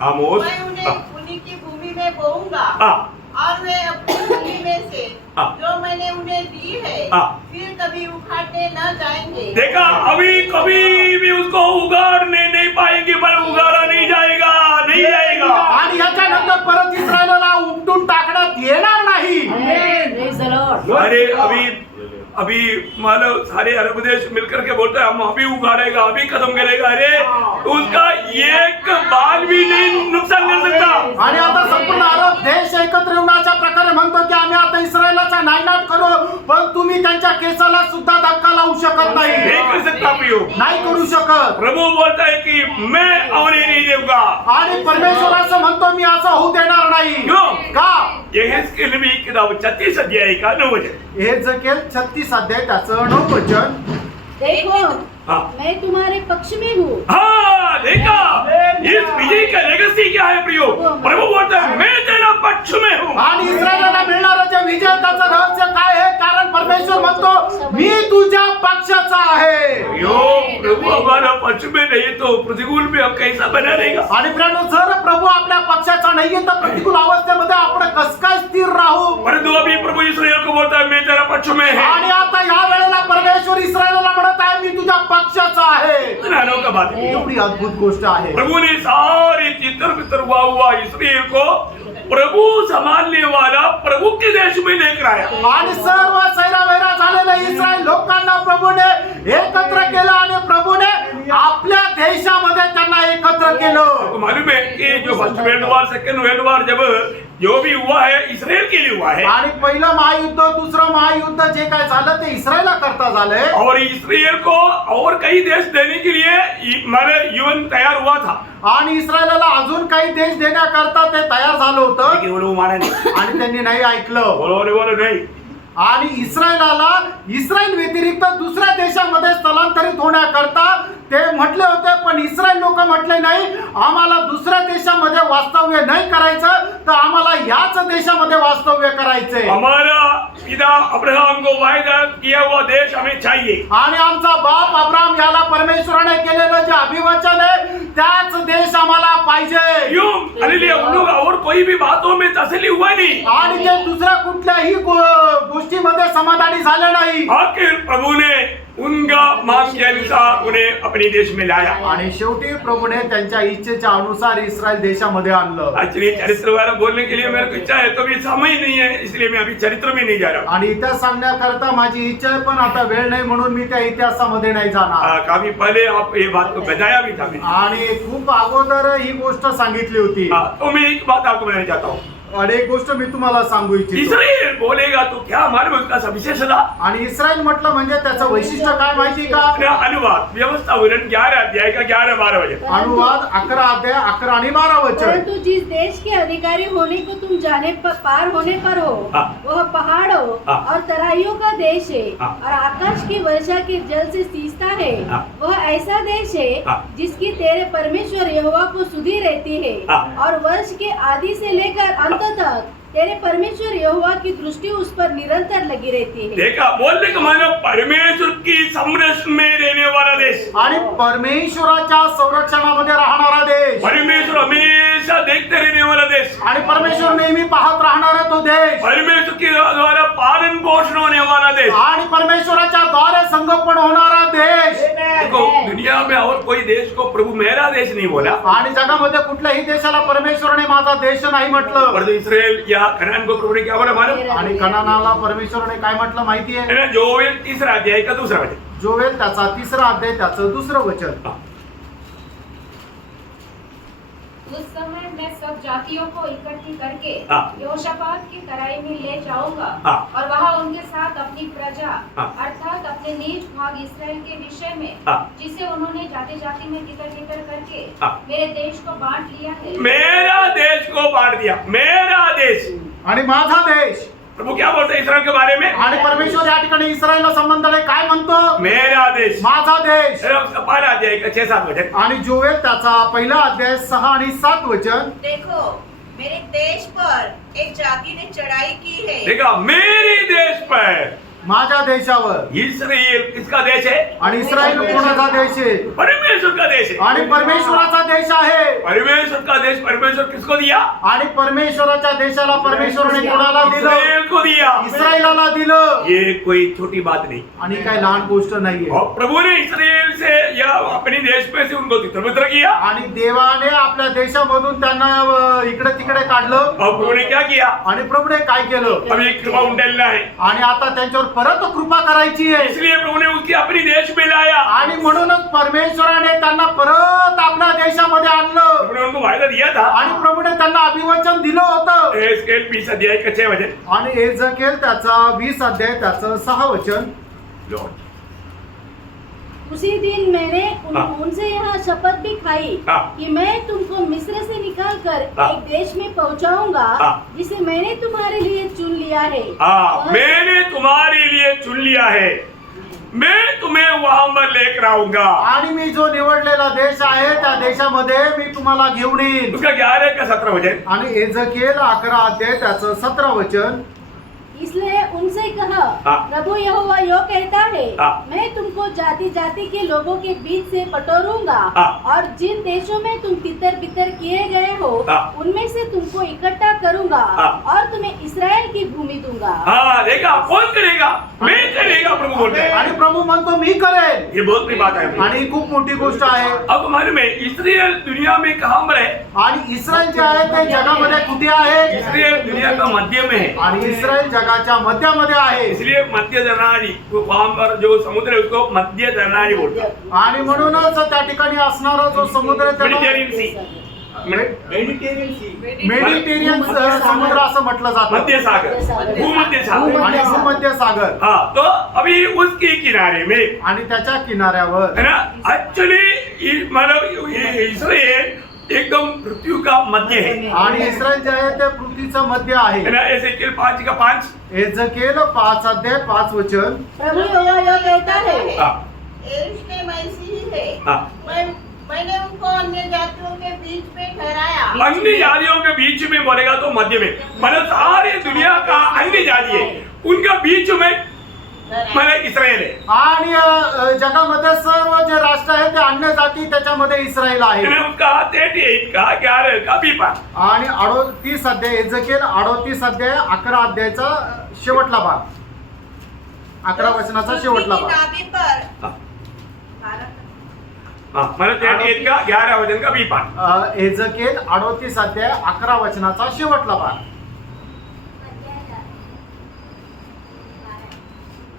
आमोस. मैं उन्हें उन्हीं की भूमि में बोऊंगा हाँ. और वे अपनी भूमि में से हाँ। जो मैंने उन्हें दी है हाँ। फिर कभी उखाड़ने न जाएंगे. देखा, अभी कभी भी उसको उगाड़ने नहीं पाएंगे. पर उगाड़ा नहीं जाएगा, नहीं जाएगा. आणि याच्यानंतर परत इस्रायलला उपटून टाकण्यात येणार नाही. Praise the Lord. अरे अभी मानो सारे अरब देश मिलकर के बोलते हैं हम अभी उगाड़ेगा, अभी खत्म करेगा. अरे उसका एक बाल भी नहीं नुकसान कर सकता. आणि आता संपूर्ण अरब देश एकत्र येऊन अशा प्रकारे म्हणतो की आम्ही आता इस्रायलाचा नायनाट करू, पण तुम्ही त्यांच्या केसाला सुद्धा धक्का लावू शकत नहीं नाही. कर सकता प्रियो. नाही करू शकत. प्रभु बोलता है कि मैं होने नहीं दूंगा. आणि परमेश्वर असं म्हणतो मी असं होऊ देणार नाही. क्यों? का? यहेजकेल भी किताब 36 अध्याय का 9 वचन. एजेकिएल 36 अध्याय त्याचं 9 वचन. देखो, हाँ. मैं तुम्हारे पक्ष में हूँ. हाँ, देखा, इस विजय का लेगेसी क्या है प्रियो? प्रभु बोलता है मैं तेरा पक्ष में हूँ. आणि इस्रायलाला मिळणारं जे विजय त्याचं रहस्य काय आहे? कारण परमेश्वर म्हणतो मी तुझ्या पक्षाचा आहे. यो प्रभु हमारा पक्ष में नहीं तो प्रतिकूल में हम कैसा बना रहेगा? आणि मित्रांनो, जर प्रभू आपल्या पक्षाचा नाहीये तर प्रतिकूल अवस्थेमध्ये आपण कसं काय स्थिर राहू? परंतु अभी प्रभु इसराइल को बोलता है मैं तेरा पक्ष में है. आणि आता या वेळेला परमेश्वर इस्रायलला म्हणत आहे मी तुझ्या पक्षाचा आहे. इतना अनोखा बात है. एवढी अद्भुत गोष्ट आहे. प्रभु ने सारे चित्र पितर हुआ इसराइल को प्रभु संभालने वाला प्रभु के देश में लेकर आया. आणि सर्व सैरावैरा झालेल्या इस्रायल लोकांना प्रभूने एकत्र केलं आणि प्रभूने आपल्या देशामध्ये त्यांना एकत्र केलं. आपको मालूम है कि जो first world war, second world war जब जो भी हुआ है इसराइल के लिए हुआ है. आणि पहिलं महायुद्ध, दुसरं महायुद्ध जे काय झालं ते इस्रायला करता झालंय. और इसराइल को और कई देश देने के लिए माने यूएन तैयार हुआ था. आणि इस्रायलाला अजून काही देश देण्याकरता ते तयार झालं होतं. लेकिन वो लोग माना नहीं. आणि त्यांनी नाही ऐकलं. बोलो नहीं. आणि इस्रायलाला इस्रायल व्यतिरिक्त दुसऱ्या देशामध्ये स्थलांतरित होण्याकरता ते म्हटले होते, पण इस्रायल लोक म्हटले नाही, आम्हाला दुसऱ्या देशामध्ये वास्तव्य नाही करायचं, तर आम्हाला याच देशामध्ये वास्तव्य करायचंय. हमारा पिता अब्राहम को वायदा किया हुआ देश हमें चाहिए. आणि आमचा बाप अब्राहम याला परमेश्वराने केलेलं जे अभिवचन आहे त्याच देश आम्हाला पाहिजे. क्यों? हालेलुया. उन लोग और कोई भी बातों में तसल्ली हुआ नहीं. आणि ते दुसऱ्या कुठल्याही गोष्टीमध्ये समाधानी झाले नाही. आखिर प्रभु ने उनका मांग के अनुसार उन्हें अपने देश में लाया. आणि शेवटी प्रभूने त्यांच्या इच्छेच्या अनुसार इस्रायल देशामध्ये आणलं. एक्चुअली चरित्र वाला बोलने के लिए मेरे को इच्छा है, तो भी समय ही नहीं है, इसलिए मैं अभी चरित्र में नहीं जा रहा. आणि इतिहास सांगण्याकरता माझी इच्छा आहे, पण आता वेळ नाही म्हणून मी त्या इतिहासामध्ये नाही जाणार. काफी पहले आप ये बात को बताया भी था मैंने. आणि खूप अगोदर ही गोष्ट सांगितली होती. तो मैं एक बात आपको बताना चाहता हूँ. आणि एक गोष्ट मी तुम्हाला सांगू इच्छितो. इस्राएल बोलेगा तो क्या मालूम है उसका विशेषता? आणि इस्रायल म्हटलं म्हणजे त्याचं वैशिष्ट्य काय माहिती का? अनुवाद व्यवस्था विवरण 11 अध्याय का 11-12 वचन. अनुवाद 11 अध्याय 11 आणि 12 वचन. परंतु जिस देश के अधिकारी होने को तुम जाने पार होने पर हो, वह पहाड़ों और तराइयों का देश है और आकाश की वर्षा के जल से सींचता है. वह ऐसा देश है जिसकी तेरे परमेश्वर यहोवा को सुधि रहती है और वर्ष के आदि से लेकर अंत तक तेरे परमेश्वर यहोवा की दृष्टि उस पर निरंतर लगी रहती है. देखा, बोलने का मानो परमेश्वर की संरक्षण में रहने वाला देश. आणि परमेश्वराच्या संरक्षणामध्ये राहणारा देश. परमेश्वर हमेशा देखते रहने वाला देश. आणि परमेश्वर नेहमी पाहत राहणारा तो देश. परमेश्वर के द्वारा पालन पोषण होने वाला देश. आणि परमेश्वराच्या द्वारे संगोपन होणारा देश. देखो, दुनिया में और कोई देश को प्रभु मेरा देश नहीं बोला. आणि जगामध्ये कुठल्याही देशाला परमेश्वराने माझा देश नाही म्हटलं. परंतु इस्राएल या कनान को प्रभु ने क्या बोला मालूम? आणि कनानाला परमेश्वराने काय म्हटलं माहितीये? है ना, जोएल 3 अध्याय का 2 वचन. जोवेल त्याचा 3 अध्याय त्याचं 2 वचन. उस समय मैं सब जातियों को इकट्ठी करके हाँ। यहोशापात की तराई में ले जाऊंगा हाँ। और वहाँ उनके साथ अपनी प्रजा हाँ। अर्थात अपने नीच भाग इसराइल के विषय में हाँ। जिसे उन्होंने जाति जाति में तितर करके हाँ। मेरे देश को बांट लिया है. मेरा देश को बांट दिया. मेरा देश. आणि माझा देश. प्रभु क्या बोलते हैं इस्राएल के बारे में? आणि परमेश्वर या ठिकाणी इस्रायलला संबंधाने काय म्हणतो? मेरा देश. माझा देश. है ना, उसका पहला अध्याय का 6-7 वचन. आणि जोवेल त्याचा पहिला अध्याय 6 आणि 7 वचन. देखो मेरे देश पर एक जाति ने चढ़ाई की है. देखा, मेरे देश पर. माझ्या देशावर. इस्राएल किसका देश है? आणि इस्रायल कोणाचा देश आहे? परमेश्वर का देश है. आणि परमेश्वराचा देश आहे. परमेश्वर का देश परमेश्वर किसको दिया? आणि परमेश्वराच्या देशाला परमेश्वराने कोणाला दिलं? इस्राएल को दिया. इस्रायलाला दिलं. ये कोई छोटी बात नहीं. आणि काय लहान गोष्ट नाहीये. और प्रभु ने इस्राएल से या अपने देश में से उनको तितर किया. आणि देवाने आपल्या देशामधून त्यांना इकडे तिकडे काढलं. और प्रभु ने क्या किया? आणि प्रभुने काय केलं? अभी कृपा उंडेलना है. आणि आता त्यांच्यावर परत कृपा करायची आहे. इसलिए प्रभु ने उसकी अपने देश में लाया. आणि म्हणूनच परमेश्वराने त्यांना परत आपल्या देशामध्ये आणलं. प्रभु ने उनको वायदा दिया था. आणि प्रभुने त्यांना अभिवचन दिलं होतं. एहezकेल 20 अध्याय का 6 वचन. आणि एहजकेल त्याचा 20 अध्याय त्याचं 6 वचन. लॉर्ड. उसी दिन मैंने हाँ। उनसे यहाँ शपथ भी खाई हाँ। कि मैं तुमको मिस्र से निकालकर हाँ। एक देश में पहुँचाऊंगा हाँ। जिसे मैंने तुम्हारे लिए चुन लिया है. हाँ, मैंने तुम्हारे लिए चुन लिया है. मैं तुम्हें वहां पर लेकर आऊंगा. आणि मी जो निवडलेला देश आहे त्या देशामध्ये मी तुम्हाला घेऊन येईन. उसका 11 का 17 वचन. आणि एहजकेल 11 अध्याय त्याचं 17 वचन. इसलिए उनसे कहा, हाँ। प्रभु यहोवा यो कहता है, हाँ। मैं तुमको जाति जाति के लोगों के बीच से बटोरूंगा हाँ। और जिन देशों में तुम तितर बितर किए गए हो हाँ। उनमें से तुमको इकट्ठा करूंगा हाँ। और तुम्हें इस्राएल की भूमि दूंगा. हाँ, देखा, कौन करेगा? मैं करेगा, प्रभु बोलते हैं. आणि प्रभु म्हणतो मी करेन. ये बहुत बड़ी बात है. आणि खूप मोठी गोष्ट आहे. अब मालूम है इस्राएल दुनिया में कहाँ पर है? आणि इस्रायल जे आहे ते जगामध्ये कुठे आहे? इस्राएल दुनिया का मध्य में है. आणि इस्रायल जगाच्या मध्यामध्ये आहे. इसलिए मध्य धरणारी, वहां पर जो समुद्र है उसको मध्य धरणारी बोलते हैं. आणि म्हणूनच त्या ठिकाणी असणारा जो समुद्र आहे त्याला मेडिटेरियन सी. मेडिटेरियन समुद्र असं म्हटलं जातं. मध्य सागर, भूमध्य सागर. आणि भूमध्य सागर. हाँ, तो अभी उसके किनारे में आणि त्याच्या किनाऱ्यावर है ना, एक्चुअली मतलब इस्राएल एकदम पृथ्वी का मध्य है. आणि इस्रायल जे आहे ते पृथ्वीचं मध्य आहे. है ना, एहezकेल 5 का 5. एहजकेल 5 अध्याय 5 वचन. प्रभु यहोवा यो कहता है, हाँ. यरूशलेम ऐसी ही थे हाँ। मैंने उनको अन्य जातियों के बीच में ठहराया। अन्य जातियों के बीच में बोलेगा तो मध्य में, मतलब सारी दुनिया का अन्य जाति है उनका बीच में मतलब इस्रायल आहे. आणि जगामध्ये सर्व जे राष्ट्र आहेत ते अन्य जाती त्याच्यामध्ये इस्रायल आहे. आणि उसका 38 का 11 का बी पाठ आणि 38 अध्याय एजेकिएल 38 अध्याय 11 अध्यायाचा शेवटला भाग 11 वचनाचा शेवटला पृथ्वी की भाग. नाभि पर हाँ. हाँ, मतलब 38 का 11 वचन का बी पाठ एजेकिएल 38 अध्याय 11 वचनाचा शेवटला भाग.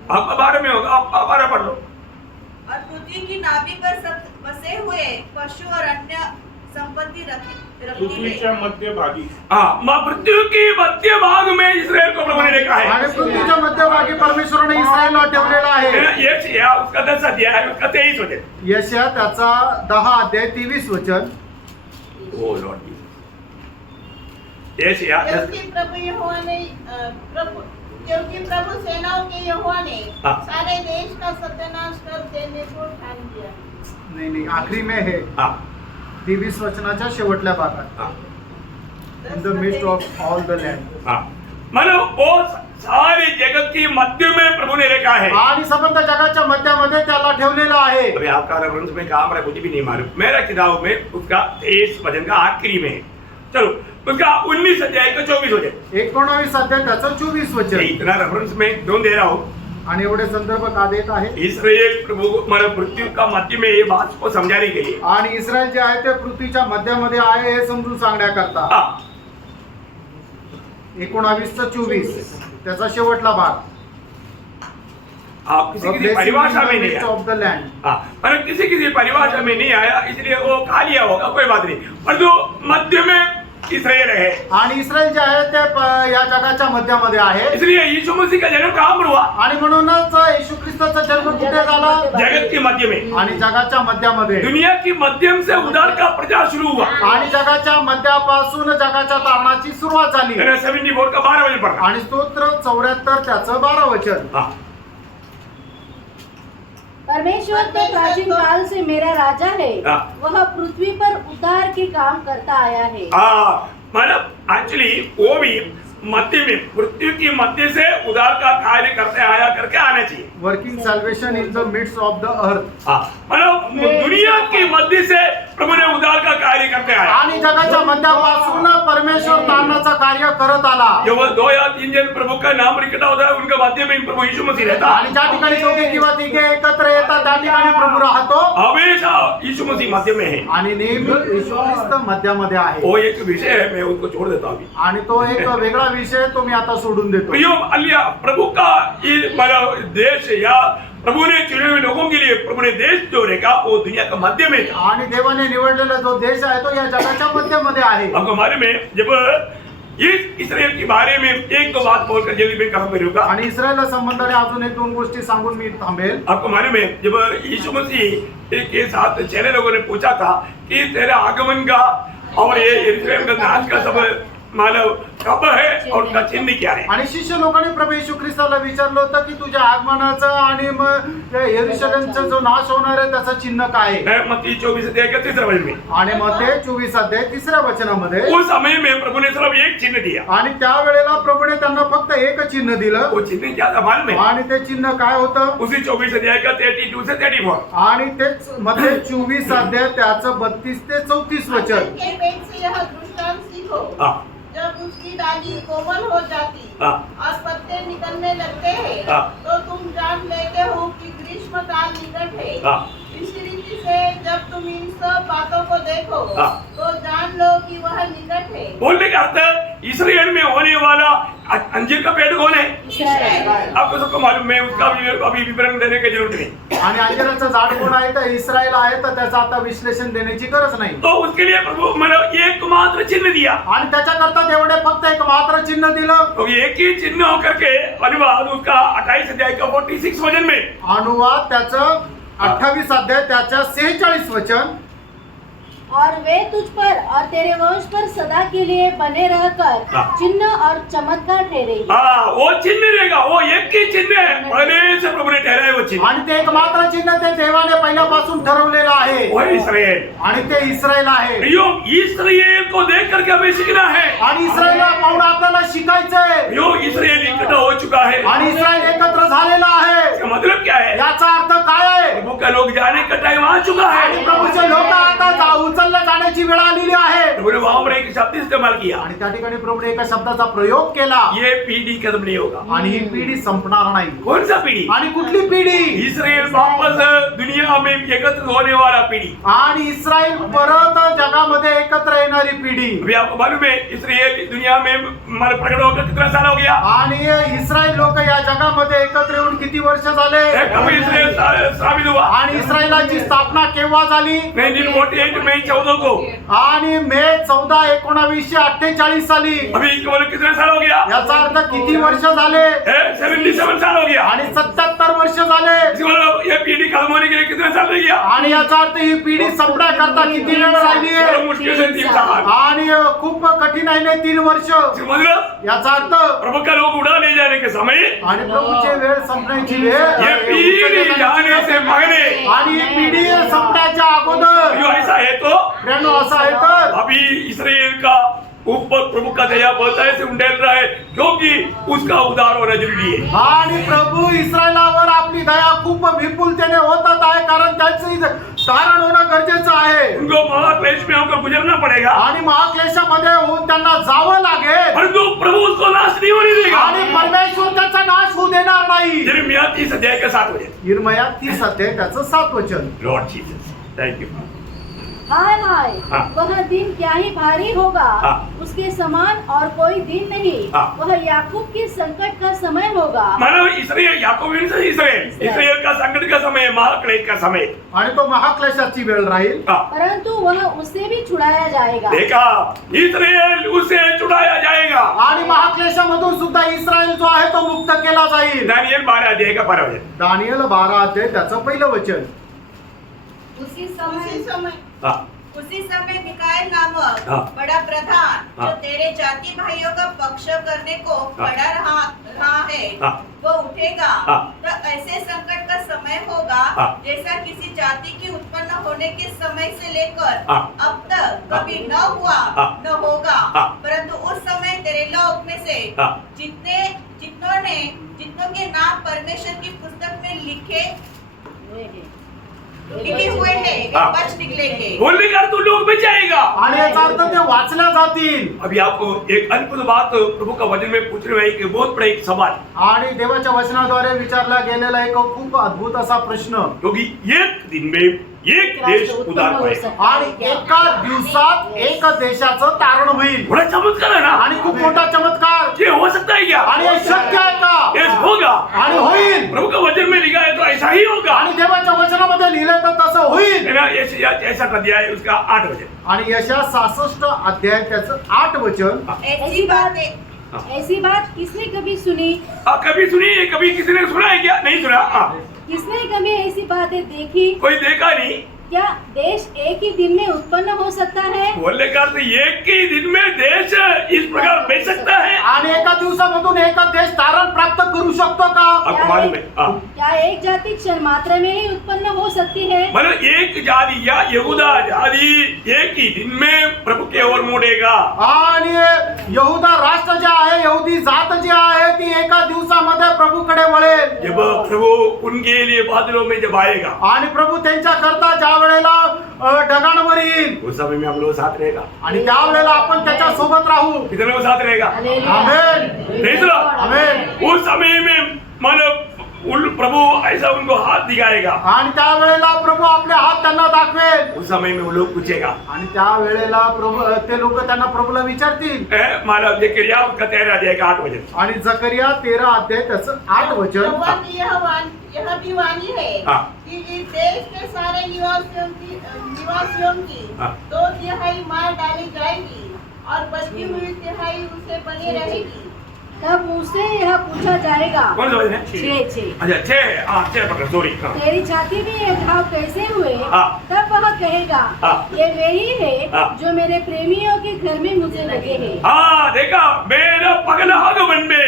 आपका 12 में होगा, आप 12 पढ़ लो. और पृथ्वी की नाभि पर सब बसे हुए पशु और अन्य संपत्ति रखती पृथ्वीच्या मध्यभागी हाँ, पृथ्वी की मध्य भाग में इस्राएल को प्रभु ने देखा है. आणि पृथ्वीच्या मध्यभागी परमेश्वराने इस्रायलला ठेवलेला आहे. यशाया उसका 10 अध्याय है, उसका 23 वचन. यशया त्याचा 10 अध्याय 23 वचन. ओ लॉर्ड यशाया क्योंकि प्रभु सेनाओं के यहोवा ने हाँ। सारे देश का सत्यानाश कर देने को ठान दिया. नाही आखरी में है हाँ 23 वचनाच्या शेवटल्या भागात. हाँ in the mist of all the land. हाँ, मतलब वो सारे जगत की मध्य में प्रभु ने देखा है. आणि संबंध जगाच्या मध्यामध्ये त्याला ठेवलेला आहे. अभी आपका रेफरेंस में कहाँ पर मुझे भी नहीं मालूम. मेरा किताब में उसका 23 वचन का आखिरी में है. चलो उसका 19 अध्याय का 24 वचन. 19 अध्याय त्याचं 24 वचन. इतना रेफरेंस में दोन दे रहा हूँ. आणि एवढे संदर्भ का देत आहे. इसराइल प्रभु मतलब पृथ्वी का मध्य में ये बात को समझाने के लिए. आणि इस्रायल जे आहे ते पृथ्वीच्या मध्यामध्ये आहे हे समजून सांगण्याकरता. हाँ, 19:24 त्याचा शेवटला भाग. आप किसी परिभाषा में नहीं आया. Of the land. हाँ, मतलब किसी परिभाषा में नहीं आया, इसलिए वो खा लिया होगा, कोई बात नहीं. पर जो मध्य में इसराइल है, आणि इस्रायल जे आहे ते या जगाच्या मध्यामध्ये आहे. इसलिए यीशु मसीह का जन्म कहाँ पर हुआ? आणि म्हणूनच येशू ख्रिस्ताचा जन्म कुठे झाला. जगत के मध्य में, आणि जगाच्या मध्यामध्ये. दुनिया की मध्यम से उद्धार का प्रचार शुरू हुआ. आणि जगाच्या मध्यापासून जगाच्या तारणाची सुरुवात झाली. 74 का 12 वचन पढ़ा. आणि स्तोत्र 74 त्याचं 12 वचन. हाँ, परमेश्वर तो प्राचीन काल से मेरा राजा है. हाँ। वह पृथ्वी पर उद्धार के काम करता आया है. हाँ, मतलब एक्चुअली वो भी मध्य में पृथ्वी की मध्य से उद्धार का कार्य करते आया करके आना चाहिए. Working salvation in the midst of the earth. हाँ, मतलब दुनिया की मध्य से प्रभु ने उद्धार का कार्य करते आया. आणि जगाच्या मध्यापासून परमेश्वर तारणाचं कार्य करत आला. जो वो 2 या 3 जन प्रभु का नाम इकट्ठा होता है, उनके मध्य में प्रभु यीशु मसीह रहता है. आणि ज्या ठिकाणी दोघे किंवा तिघे एकत्र येतात त्या ठिकाणी प्रभू राहतो. हमेशा यीशु मसीह मध्य में है. आणि नेहमी येशू ख्रिस्त मध्यामध्ये आहे. वो एक विषय है, मैं उसको छोड़ देता हूँ अभी. आणि तो एक वेगळा विषय तो मी आता सोडून देतो. प्रियो अलिया प्रभु का ये मतलब देश या प्रभु ने चुने हुए लोगों के लिए प्रभु ने देश जो रहेगा वो दुनिया का मध्य में था. आणि देवाने निवडलेला जो देश आहे तो या जगाच्या मध्यामध्ये आहे. आपको मालूम है, जब इस इसराइल के बारे में एक दो बात बोलकर जल्दी में काम करूंगा. आणि इस्रायलला संबंधाने अजून एक दोन गोष्टी सांगून मी थांबेल. आपको मालूम है, जब यीशु मसीह के साथ चेले लोगों ने पूछा था कि तेरे आगमन का और ये यरूशलेम का नाश का सब मानव कब है और उसका चिन्ह क्या है. आणि शिष्य लोकांनी प्रभू येशू ख्रिस्ताला विचारलं होतं की तुझ्या आगमनाचं आणि मग यरूशलेमचा जो नाश होणार आहे त्याचं चिन्ह काय आहे. मत्ती 24 अध्याय का 3 वचन में. आणि मग ते 24 अध्याय 3 वचनामध्ये. उस समय में प्रभु ने सिर्फ एक चिन्ह दिया. आणि त्यावेळेला प्रभूने त्यांना फक्त एक चिन्ह दिलं. वो चिन्ह क्या था मालूम है? आणि ते चिन्ह काय होतं. उसी 24 अध्याय का 32 से 34. आणि तेच मध्ये 24 अध्याय त्याचं 32 ते 34 वचन. के पेट से यह दृष्टांत सीखो. हाँ, जब उसकी डाली कोमल हो जाती हाँ। और पत्ते निकलने लगते हैं, हाँ। तो तुम जान लेते हो कि ग्रीष्म काल निकट है. हाँ। इस रीति से जब तुम इन सब बातों को देखो, हाँ। तो जान लो कि वह निकट है. बोलने का अर्थ इसराइल में होने वाला अंजीर का पेड़ कौन है? इस्राएल. आपको सबको मालूम है, उसका अभी विवरण देने की जरूरत नहीं. आणि अंजिराचं झाड कोण आहे तर इस्रायल आहे, तर त्याचं आता विश्लेषण देण्याची गरज नाही. तो उसके लिए प्रभु मतलब एकमात्र चिन्ह दिया. आणि त्याच्याकरता तेवढे फक्त एक मात्र चिन्ह दिलं. तो एक ही चिन्ह होकर के अनुवाद उसका 28 अध्याय का 46 वचन में. अनुवाद त्याचं 28 अध्याय त्याच्या 46 वचन. और वे तुझ पर और तेरे वंश पर सदा के लिए बने रहकर हाँ। चिन्ह और चमत्कार ठहरेगी। वो चिन्ह रहेगा, वो एक ही चिन्ह है, पहले से प्रभु ने ठहराया वो चिन्ह, आणि ते एकमात्र चिन्ह ते देवाने पहिल्यापासून ठरवलेलं आहे वो इस्राएल। आणि ते इस्रायल आहे। प्रियो, इस्राएल को देख करके हमें सीखना है। आणि इस्रायलला पाहून आपल्याला शिकायचंय प्रियो, इस्राएल इकट्ठा हो चुका है। आणि इस्रायल एकत्र झालेला आहे। इसका मतलब क्या है? याचा अर्थ काय आहे? प्रभु का लोग जाने का टाइम आ चुका आणि है। प्रभूचे लोक आता उचलले जाण्याची वेळ आलेली आहे। प्रभु ने वहां पर एक शब्द इस्तेमाल किया, आणि त्या ठिकाणी प्रभूने एका शब्दाचा प्रयोग केला ये पीढ़ी खत्म नहीं होगा। आणि ही पिढी संपणार नाही। कौन सा पीढ़ी? आणि कुठली पिढी? इस्राएल वापस दुनिया में एकत्र होने वाला पीढ़ी। आणि इस्रायल परत जगामध्ये एकत्र येणारी पिढी। अभी आपको मालूम है इस्राएल दुनिया में हमारे प्रकट होकर कितना साल हो गया? आणि इस्रायल लोक या जगामध्ये एकत्र येऊन किती वर्ष झाले? कब इस्राएल स्थापित हुआ? आणि इस्रायलाची स्थापना केव्हा झाली? 1948 में 14 को। आणि मे 14 1948 साली। अभी केवल कितने साल हो गया? याचा अर्थ किती वर्ष झाले? 77 साल हो गया। आणि 77 वर्ष झाले। इसका मतलब ये पीढ़ी खत्म होने के लिए कितने साल लग गया? आणि याचा अर्थ ही पिढी संपण्याकरता किती वेळ राहिली चलो आहे? मुश्किल से 3 साल। आणि खूप कठीण आहे ना 3 वर्ष। इसका मतलब याचा अर्थ प्रभु का लोग उड़ा ले जाने के समय आणि प्रभूचे वेळ संपण्याची वेळ ये पीढ़ी जाने से पहले आणि ही पिढी संपण्याच्या अगोदर जो ऐसा है तो प्रेरणा असा आहे तर अभी इस्राएल का ऊपर प्रभु का दया बहुतायत से उंडेल रहा है, क्योंकि उसका उद्धार होना जरूरी है। आणि प्रभू इस्रायलावर आपली दया खूप विपुलतेने होतच आहे, कारण त्याचे तारण होणं गरजेचं आहे। उनको महाक्लेश में होकर गुजरना पड़ेगा, आणि महाक्लेशामध्ये होऊन त्यांना जावं लागेल, परंतु प्रभु उसको नाश नहीं होने देगा। आणि परमेश्वर त्याचा नाश होऊ देणार नाही। यिर्मयाह 30 अध्याय का 7 वचन। यिर्मयाह 30 अध्याय त्याचं 7 वचन। Lord Jesus, thank you. Hi hi, हाँ। वह दिन क्या ही भारी होगा, हाँ। उसके समान और कोई दिन नहीं। हाँ। वह याकूब के संकट का समय होगा। मानो इस्राएल, याकूब से इस्राएल का संकट का समय, महाक्लेश का समय। आणि तो महाक्लेशाची वेळ राहील, हाँ। परंतु वह उससे भी छुड़ाया जाएगा। देखा, इस्राएल उससे छुड़ाया जाएगा। आणि महाक्लेशामधून सुद्धा इस्रायल जो आहे तो मुक्त केला जाईल। दानिएल 12 अध्याय का 12 वचन। दानिएल 12 अध्याय त्याचं पहिलं वचन। उसी उसी समय समय हाँ। उसी समय मिकाएल नामक हाँ। बड़ा प्रधान हाँ। जो तेरे जाति भाइयों का पक्ष करने को खड़ा रहा है, हाँ। वो उठेगा। हाँ। तो ऐसे संकट का समय होगा हाँ। जैसा किसी जाति की उत्पन्न होने के समय से लेकर हाँ। अब तक कभी न हुआ हाँ। न होगा। हाँ। परंतु उस समय तेरे लोग में से हाँ। जितनों के नाम परमेश्वर की पुस्तक में लिखे हुए हैं वे हाँ। बच निकलेंगे। बोलने का तू लोग में जाएगा। आणि याचा अर्थ ते वाचल्या जातील। अभी आपको एक अद्भुत बात प्रभु का वचन में पूछने में एक बहुत बड़ा एक सवाल, आणि देवाच्या वचनाद्वारे विचारला गेलेला एक खूप अद्भुत असा प्रश्न, क्योंकि एक दिन में एक देश उद्धार पाएगा। आणि एका दिवसात एक देशाचं तारण होईल। बड़ा चमत्कार है ना? आणि खूप मोठा चमत्कार। ये हो सकता है क्या? आणि हे शक्य आहे का? ये होगा। आणि होईल। प्रभु का वचन में लिखा है तो ऐसा ही होगा। आणि देवाच्या वचनामध्ये लिहिलं तर तसं होईल। है ना? ऐसा अध्याय है, उसका 8 वचन। आणि यशा 66 अध्याय त्याचं 8 वचन। ऐसी बातें ऐसी बात किसने कभी सुनी? कभी सुनी है, कभी किसी ने सुना है क्या? नहीं सुना। किसने कभी ऐसी बातें देखी? कोई देखा नहीं। क्या देश एक ही दिन में उत्पन्न हो सकता है? बोलने का अर्थ एक ही दिन में देश इस प्रकार बच सकता है। आणि एका दिवसामधून एक देश तारण प्राप्त करू शकतो का? आपको मालूम है? क्या एक जाति क्षण मात्र में ही उत्पन्न हो सकती है? मतलब एक जाति या यहूदा जाति एक ही दिन में प्रभु की ओर मुड़ेगा। आणि यहूदा राष्ट्र जे आहे, यहूदी जात जी आहे, ती एका दिवसामध्ये प्रभूकडे वळेल। जब प्रभु उनके लिए बादलों में जब आएगा, आणि प्रभू त्यांच्या करता ज्या वेळेला ढगांवर येईल, उस समय में हम लोग साथ रहेगा। आणि त्या वेळेला आपण त्याच्या सोबत राहू। कितने लोग साथ रहेगा? आमेन। नहीं सुना? आमेन। उस समय में मानो प्रभु ऐसा उनको हाथ दिखाएगा। आणि त्या वेळेला प्रभू आपले हात त्यांना दाखवेल। उस समय में वो लोग पूछेगा, आणि त्या वेळेला प्रभू ते लोक त्यांना प्रभूला विचारतील। मानो जकरिया उसका 13 अध्याय का 8 वचन। आणि जकरिया 13 अध्याय त्याचं 8 वचन। यहोवा की यह भी वाणी है हाँ। कि इस देश के सारे निवासियों की हाँ। 2/3 मार डाली जाएगी और बची हुई 1/3 उसे बनी रहेगी। तब उससे यह पूछा जाएगा। कौन सा वचन है? 6। अच्छा 6, हाँ 6 पकड़, सॉरी। तेरी छाती में ये घाव कैसे हुए? हाँ। तब वह कहेगा, हाँ। ये वही है हाँ। जो मेरे प्रेमियों के घर में मुझे लगे हैं। हाँ देखा, मेरा पगला आगमन में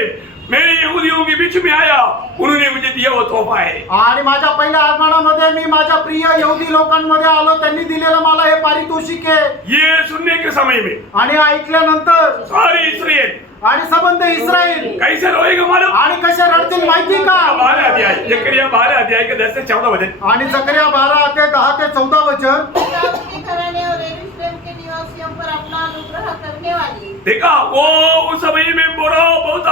मेरे यहूदियों के बीच में आया, उन्होंने मुझे दिया वो तोहफा है। आणि माझ्या पहिल्या आगमनामध्ये मी माझ्या प्रिय यहुदी लोकांमध्ये आलो, त्यांनी दिलेलं मला हे पारितोषिक आहे. ये सुनने के समय में आणि ऐकल्यानंतर सारे इस्राएल आणि संबंध इस्रायल कैसे रोएगा मालूम? आणि कसे रडतील माहिती का? 12 अध्याय, जकरिया 12 अध्याय के 10 से 14 वचन। आणि जकरिया 12 ते 10 ते 14 वचन। दाऊद के घराने और यरूशलेम के निवासियों पर अपना अनुग्रह करने वाली देखा, वो उस समय में बोरा बहुत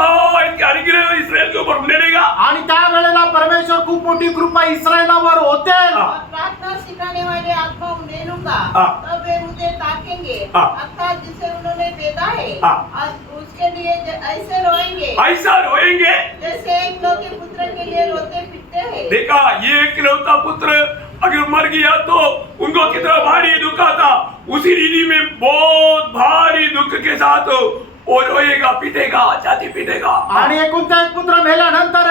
कारीगर इस्राएल के ऊपर होने देगा। आणि त्या वेळेला परमेश्वर खूप मोठी कृपा इस्रायलावर होते. हाँ। और प्रार्थना सिखाने वाले आत्मा उन्हें लूंगा, हाँ। तब वे मुझे ताकेंगे, हाँ। अर्थात जिसे उन्होंने भेदा है, हाँ। और उसके लिए ऐसे रोएंगे ऐसा रोएंगे। जैसे एक लौके पुत्र के लिए रोते पिटते हैं। देखा, ये इकलौता पुत्र अगर मर गया तो उनको कितना भारी दुख आता, उसी रीति में बहुत भारी दुख के साथ वो रोएगा, पीटेगा, छाती पीटेगा। आणि एकुलता एक पुत्र मेल्यानंतर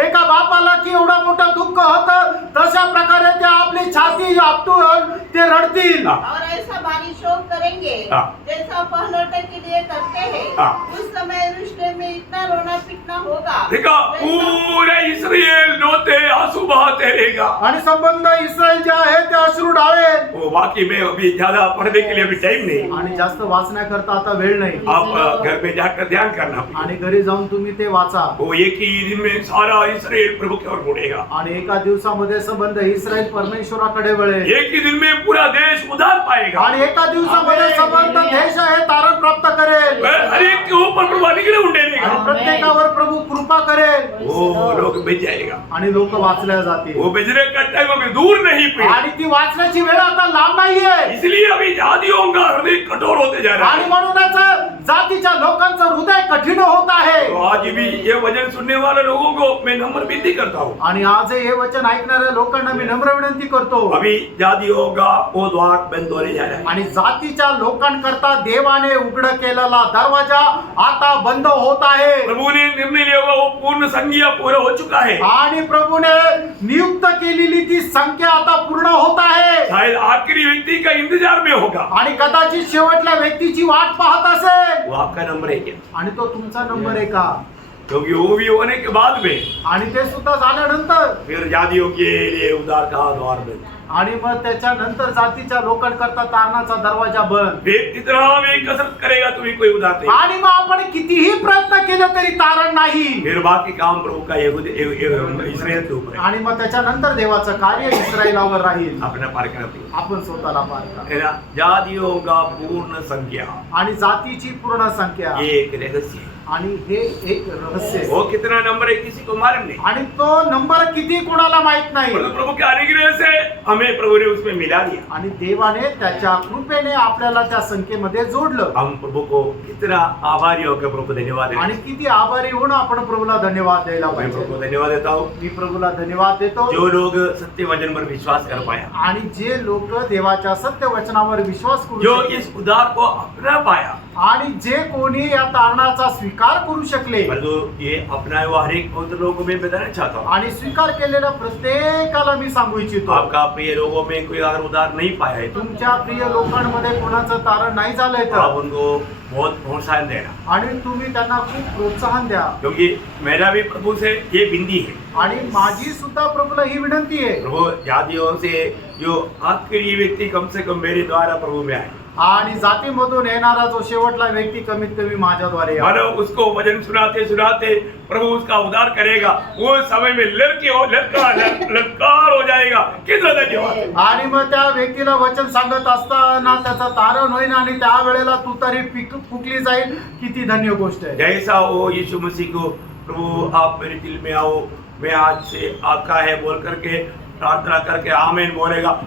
एका बापाला की एवढं मोठं दुःख होतं, तशा प्रकारे ते आपली छाती आपटून ते रडतील. हाँ। और ऐसा भारी शोक करेंगे हाँ। जैसा पहलौठे के लिए करते हैं। हाँ। उस समय यरूशलेम में इतना रोना पीटना होगा देखा, पूरे इस्राएल रोते आंसू बहाते रहेगा। आणि संबंध इस्रायल जे आहे ते अश्रू डाळेल. वो वाकई में अभी ज्यादा पढ़ने के लिए अभी टाइम नहीं, आणि जास्त वाचण्याकरता आता वेळ नाही. आप घर में जाकर ध्यान करना। आणि घरी जाऊन तुम्ही ते वाचा. वो एक ही दिन में सारा इस्राएल प्रभु की ओर मुड़ेगा। आणि एका दिवसामध्ये संबंध इस्रायल परमेश्वराकडे वळेल. एक ही दिन में पूरा देश उधार पाएगा। आणि एका दिवसामध्ये संबंध देश हे तारण प्राप्त करेल. हर एक के ऊपर प्रभु अनुग्रह उंडेगा। आणि प्रत्येकावर प्रभु कृपा करेल. वो लोग बच जाएगा। आणि लोक वाचल्या जातील. वो बजरे का टाइम अभी दूर नहीं पे, आणि ती वाचण्याची वेळ आता लांब नाहीये. इसलिए अभी जातियों का हृदय कठोर होते जा रहा आणि है। म्हणूनच जातीच्या लोकांचं हृदय कठीण होत आहे. तो आज भी ये वचन सुनने वाले लोगों को मैं नम्र विनती करता हूँ, आणि आज हे वचन ऐकणाऱ्या लोकांना मी नम्र विनंती करतो. अभी जातियों का वो द्वार बंद होने जा रहा है। आणि जातीच्या लोकांकरता देवाने उघड केलेला दरवाजा आता बंद होत आहे. प्रभु ने निर्णय लिया हुआ वो पूर्ण संज्ञा पूरा हो चुका है। आणि प्रभूने नियुक्त केलेली ती संख्या आता पूर्ण होत आहे. शायद आखिरी व्यक्ति का इंतजार में होगा। आणि कदाचित शेवटल्या व्यक्तीची वाट पाहत असेल. वो आपका नंबर है क्या? आणि तो तुमचा नंबर आहे का? क्योंकि वो भी होने के बाद में आणि ते सुद्धा झाल्यानंतर फिर जातियों के लिए उद्धार का द्वार बंद। आणि मग त्याच्यानंतर जातीच्या लोकांकरता तारणाचा दरवाजा बंद. फिर कितना भी कसरत करेगा तुम्हें कोई उद्धार नहीं। आणि मग आपण कितीही प्रयत्न केले तरी तारण नाही. फिर बाकी काम प्रभु का इस्राएल के ऊपर है। आणि मग त्याच्यानंतर देवाचं कार्य इस्रायलावर राहील. अपना पार करते आपण स्वतःला पार करा. है ना, जातियों का पूर्ण संख्या आणि जातीची पूर्ण संख्या ये एक रहस्य है। आणि हे एक रहस्य आहे. वो कितना नंबर है किसी को मालूम नहीं, आणि तो नंबर किती कोणाला माहित नाही. परंतु प्रभु के अनुग्रह से हमें प्रभु ने उसमें मिला दिया। आणि देवाने त्याच्या कृपेने आपल्याला त्या संख्येमध्ये जोडलं. हम प्रभु को कितना आभारी होकर प्रभु को धन्यवाद आणि देते किती आभारी होऊन आपण प्रभूला धन्यवाद द्यायला हैं। मैं प्रभु पाहिजे. को धन्यवाद देता हूँ मी प्रभूला धन्यवाद देतो. जो लोग सत्य वचन पर विश्वास कर पाया, आणि जे लोक देवाच्या सत्य वचनावर विश्वास करू जो शकले, इस उद्धार को अपना पाया, आणि जे कोणी या तारणाचा स्वीकार करू शकले परंतु ये अपना हुआ हर एक पवित्र लोगों में बताना चाहता हूँ। आणि स्वीकार केलेल्या प्रत्येकाला मी सांगू इच्छितो, आपका प्रिय लोगों में कोई अगर उद्धार नहीं पाया है तो तुमच्या प्रिय लोकांमध्ये कोणाचं तारण नाही झालंय आप तर, उनको बहुत प्रोत्साहन देना, आणि तुम्ही त्यांना खूप प्रोत्साहन द्या. क्योंकि मेरा भी प्रभु से ये विनती है। आणि माझी सुद्धा प्रभूला ही विनंती आहे. प्रभु जातियों से जो आखिरी व्यक्ति कम से कम मेरे द्वारा प्रभु में आए, आणि जातीमधून येणारा जो शेवटला व्यक्ती कमित कमी माझ्याद्वारे यावा. मानो उसको वचन सुनाते सुनाते प्रभु उसका उद्धार करेगा, वो समय में ललकार हो जाएगा। कितना धन्यवाद। आणि मग त्या व्यक्तीला वचन सांगत असताना त्याचं तारण होईल आणि त्यावेळेला तू तरी फुकली जाईल. किती धन्य गोष्ट आहे. जैसा वो यीशु मसीह को प्रभु आप मेरे दिल में आओ, मैं आज से आपका है बोल करके प्रार्थना करके आमीन बोलेगा,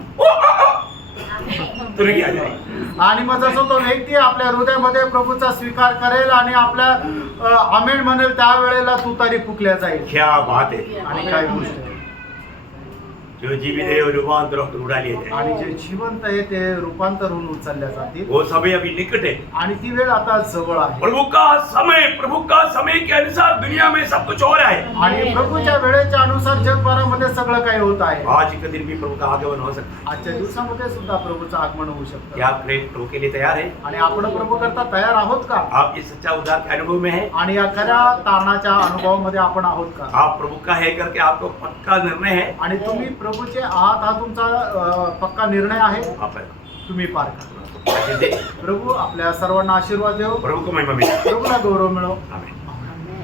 तो नहीं आ जाएगा। आणि मग जसं तो व्यक्ती आपल्या हृदयामध्ये प्रभूचा स्वीकार करेल आणि आपल्या आमेन म्हणेल, त्यावेळेला तू तरी फुकल्या जाईल. क्या बात है, आणि काय गोष्ट आहे. जो जीवित है वो रूपांतर होकर उड़ा लिए जाए। आणि जे जिवंत आहे ते रूपांतर होऊन उचलल्या जातील वो समय अभी निकट है। आणि ती वेळ आता जवळ आहे प्रभु का समय के अनुसार दुनिया में सब कुछ हो रहा है। आणि प्रभूच्या वेळेच्या अनुसार जगभरामध्ये सगळं काही होत आहे। आज के दिन भी प्रभु का आगमन हो सकता है। आजच्या दिवसामध्ये सुद्धा प्रभूचं आगमन होऊ शकतं। क्या आप प्रभु के लिए तैयार है? आणि आपण प्रभू करता तयार आहोत का? आप इस सच्चा उद्धार के अनुभव में है? आणि या खऱ्या तारणाच्या अनुभवामध्ये आपण आहोत का? आप प्रभु का है करके आपको पक्का निर्णय है? आणि तुम्ही प्रभूचे आहात हा तुमचा पक्का निर्णय आहे। आप तुम्ही पार करा। प्रभू आपल्या सर्वांना आशीर्वाद देव। प्रभु को महिमा मिले। प्रभूला गौरव मिळो। आमेन।